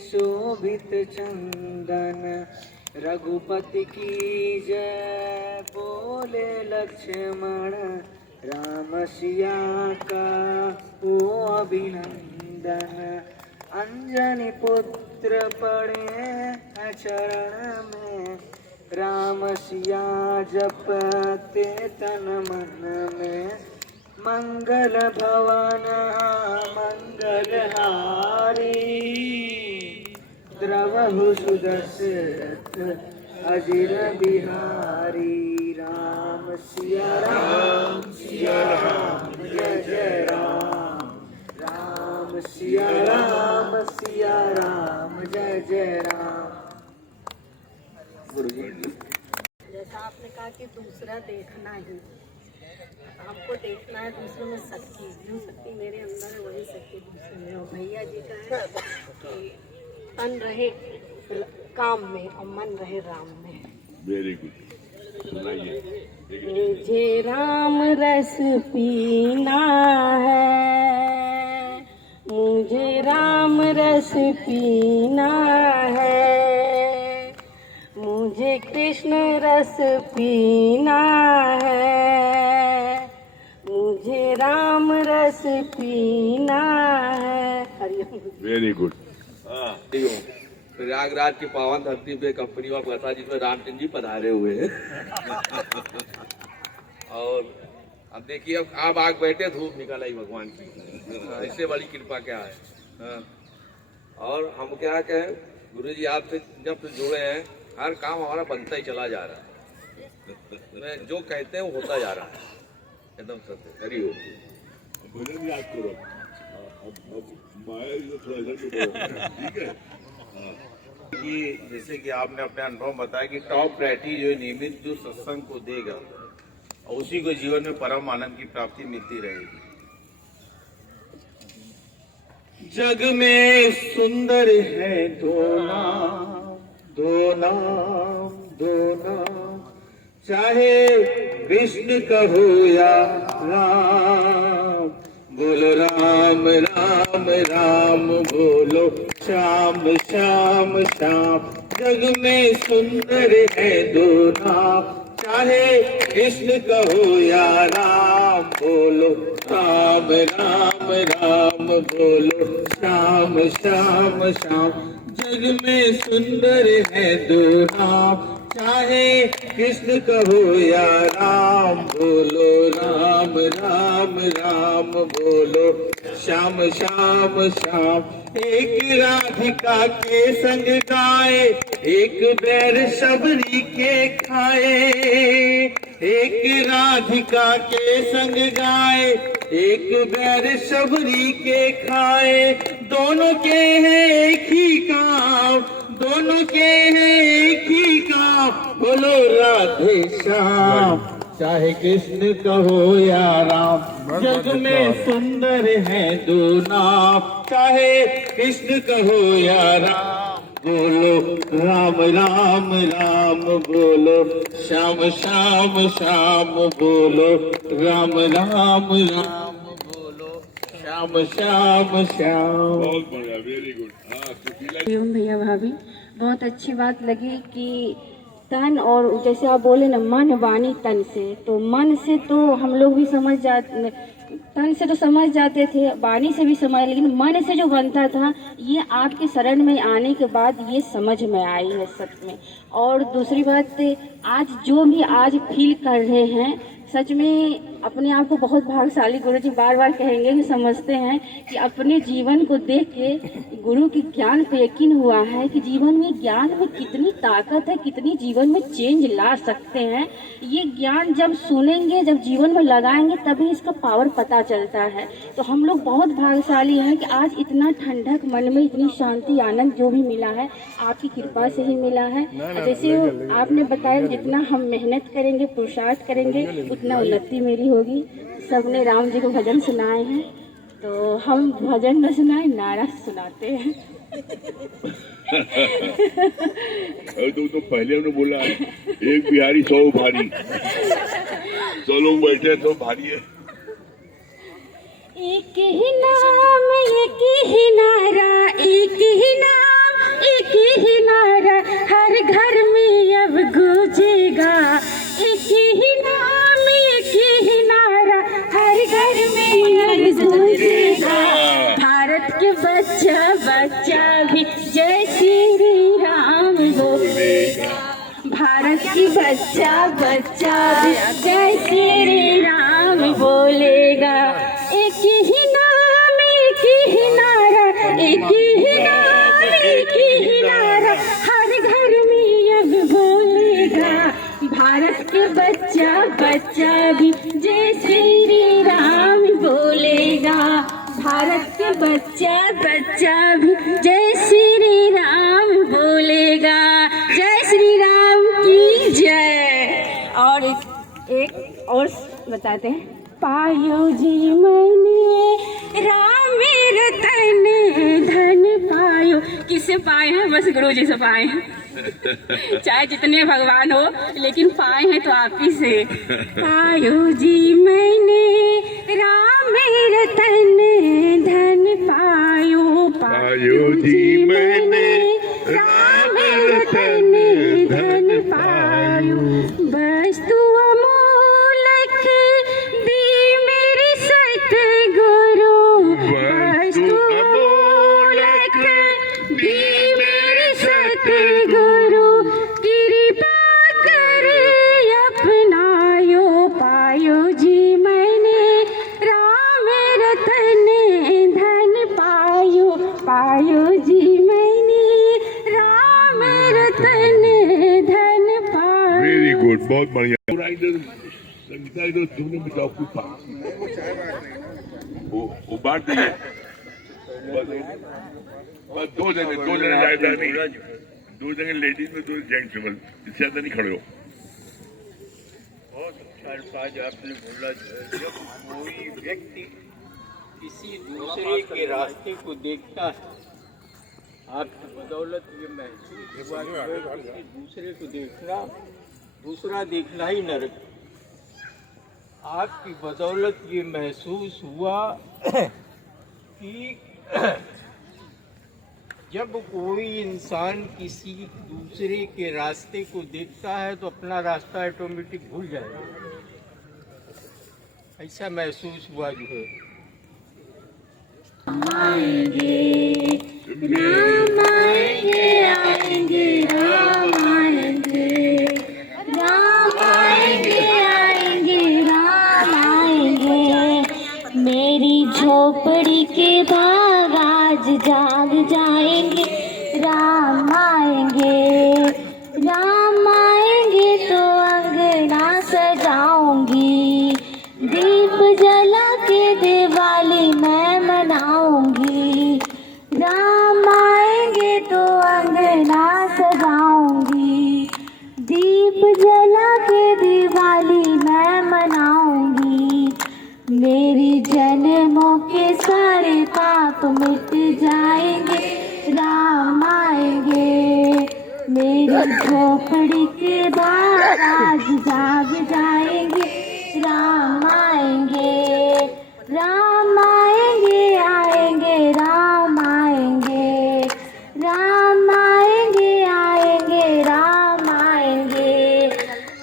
शोभित चंदन, रघुपति की जय बोले लक्ष्मण, राम सिया का हो अभिनंदन। अंजनी पुत्र पड़े हैं चरण में, राम सिया जपते तन मन में। मंगल भवन मंगलहारी, द्रवहु सुदशरथ अजिर बिहारी। राम सिया राम जय जय राम, राम सिया राम जय जय राम। जैसा आपने कहा कि दूसरा देखना ही, हमको देखना है दूसरों में शक्ति, जो शक्ति मेरे अंदर है वही शक्ति दूसरे में। और भैया जी का है कि तन रहे काम में और मन रहे राम में। वेरी गुड, सुनाइए। मुझे राम रस पीना है, मुझे राम रस पीना है, मुझे कृष्ण रस पीना है, मुझे राम रस पीना है। हरिओम। Very good. प्रयागराज की पावन धरती पे कंपनी और प्रसाद जिसमें रामचंद्र जी पधारे हुए हैं। और अब देखिए, अब आप आग बैठे, धूप निकल आई भगवान की, इससे बड़ी कृपा क्या है। हाँ। और हम क्या कहें, गुरु जी आपसे जब से जुड़े हैं, हर काम हमारा बनता ही चला जा रहा है, जो कहते हैं वो होता जा रहा है, एकदम सत्य। हरिओम। भजन याद करो। अब माया जो थोड़ा इधर को करो, ठीक है। ये जैसे कि आपने अपने अनुभव बताया कि टॉप प्रायोरिटी जो नियमित जो सत्संग को देगा और उसी को जीवन में परम आनंद की प्राप्ति मिलती रहेगी। जग में सुंदर है दो नाम, दो नाम, दो नाम, चाहे कृष्ण कहो या राम। बोलो राम राम राम, बोलो श्याम श्याम श्याम। जग में सुंदर है दो नाम, चाहे कृष्ण कहो या राम। बोलो राम राम राम, बोलो श्याम श्याम श्याम। जग में सुंदर है दो नाम, चाहे कृष्ण कहो या राम, बोलो राम राम राम बोलो श्याम श्याम श्याम। एक राधिका के संग गाए, एक बैर शबरी के खाए। एक राधिका के संग गाए, एक बैर शबरी के खाए। दोनों के हैं एक ही काम, दोनों के हैं एक ही काम, बोलो राधे श्याम। चाहे कृष्ण कहो या राम, जग में सुंदर है दो नाम। चाहे कृष्ण कहो या राम, बोलो राम राम राम बोलो श्याम श्याम श्याम बोलो राम राम राम बोलो श्याम श्याम श्याम। बहुत बढ़िया, वेरी गुड। हाँ हरिओम भैया भाभी, बहुत अच्छी बात लगी कि तन और जैसे आप बोले ना मन वाणी तन से, तो मन से तो हम लोग भी समझ जाते, तन से तो समझ जाते थे, वाणी से भी समझ, लेकिन मन से जो बनता था ये आपके शरण में आने के बाद ये समझ में आई है सच में। और दूसरी बात, आज जो भी आज फील कर रहे हैं सच में अपने आप को बहुत भाग्यशाली, गुरुजी बार बार कहेंगे कि समझते हैं कि अपने जीवन को देख के गुरु के ज्ञान पे यकीन हुआ है कि जीवन में ज्ञान में कितनी ताकत है, कितनी जीवन में चेंज ला सकते हैं। ये ज्ञान जब सुनेंगे, जब जीवन में लगाएंगे तभी इसका पावर पता चलता है। तो हम लोग बहुत भाग्यशाली हैं कि आज इतना ठंडक मन में, इतनी शांति आनंद जो भी मिला है आपकी कृपा से ही मिला है। जैसे आपने बताया जितना हम मेहनत करेंगे, पुरुषार्थ करेंगे, उतना उन्नति मेरी होगी। सबने राम जी को भजन सुनाए हैं, तो हम भजन न सुनाए, नारा सुनाते हैं। तो पहले हमने बोला एक बिहारी 100 भारी, 100 लोग बैठे तो भारी है। एक ही नाम, एक ही नारा, एक ही नाम, एक ही नारा, हर घर में अब गूंजेगा। एक ही नाम, एक ही नारा, हर घर में अब गूंजेगा। भारत के बच्चा बच्चा भी जय श्री राम बोलेगा। भारत की बच्चा बच्चा भी जय श्री राम बोलेगा। एक ही नाम, एक ही नारा, एक ही नाम, एक ही नारा, हर घर में अब बोलेगा। भारत के बच्चा बच्चा भी जय श्री राम बोलेगा। भारत के बच्चा बच्चा भी जय श्री राम बोलेगा। जय श्री राम की जय। और एक और बताते हैं, पायो जी मैंने राम रतन धन पायो। किससे पाए हैं? बस गुरु जी से पाए हैं। चाहे जितने भगवान हो, लेकिन पाए हैं तो आप ही से। पायो जी मैंने राम रतन धन पायो। पायो जी मैंने राम रतन धन पायो। वस्तु अमोलक दी मेरे सतगुरु। वस्तु अमोलक दी मेरे सतगुरु। कृपा कर अपनायो। पायो जी मैंने राम रतन धन पायो। पायो जी मैंने राम रतन धन पायो। वेरी गुड, बहुत बढ़िया। संगीता इधर तुमने बताओ कुछ वो बांट देंगे बस। दो जगह ज्यादा नहीं, 2 जगह लेडीज में 2 जेंट्स में, इससे ज्यादा नहीं खड़े हो। बहुत अच्छा अल्फाज आपने बोला। जब कोई व्यक्ति किसी दूसरे के रास्ते को देखता है, आपकी बदौलत ये महसूस हुआ कि किसी दूसरे को देखना दूसरा देखना ही नरक। आपकी बदौलत ये महसूस हुआ कि जब कोई इंसान किसी दूसरे के रास्ते को देखता है तो अपना रास्ता ऑटोमेटिक भूल जाएगा। ऐसा महसूस हुआ जो है। आएंगे राम आएंगे, आएंगे राम आएंगे। राम आएंगे, राम आएंगे तो अंगना सजाऊंगी, दीप जला के दिवाली मैं मनाऊंगी। राम आएंगे तो अंगना सजाऊंगी, दीप जला के दिवाली मैं मनाऊंगी। मेरी जन्मों के सारे पाप मिट जाएंगे, राम आएंगे। मेरी झोपड़ी के बाहर आज जाग जाएंगे, राम आएंगे, राम आएंगे, आएंगे, राम आएंगे, राम आएंगे, आएंगे, राम आएंगे।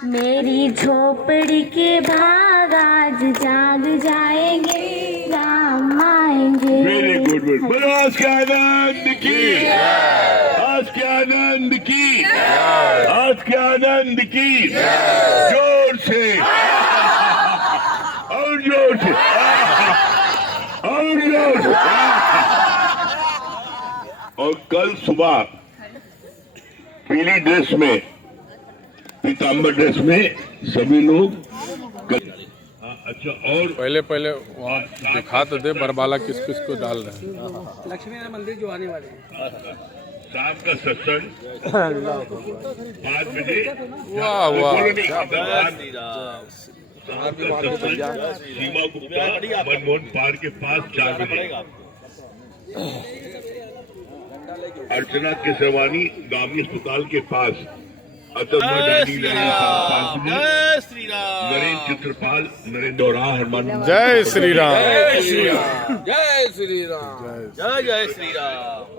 मेरी झोपड़ी के भाग आज जाग जाएंगे, राम आएंगे। Very good good. बोलो आज के आनंद की, आज के आनंद की, आज के आनंद की, जोर से और जोर से और जोर से। और कल सुबह पीली ड्रेस में, पीताम्बर ड्रेस में सभी लोग अच्छा। और पहले वहाँ दिखा तो दे बरबाला किस किस को डाल रहे हैं। लक्ष्मी नारायण मंदिर जो आने वाले हैं, शाम का सत्संग 5 बजे। वाह वाह, सीमा गुप्ता मनमोहन पार्क के पास 4 बजे। अर्चना केसरवानी गामी अस्पताल के पास। नरेंद्र चित्रपाल, नरेंद्र और हनुमान। जय श्री राम, जय श्री राम, जय श्री राम, जय जय श्री राम।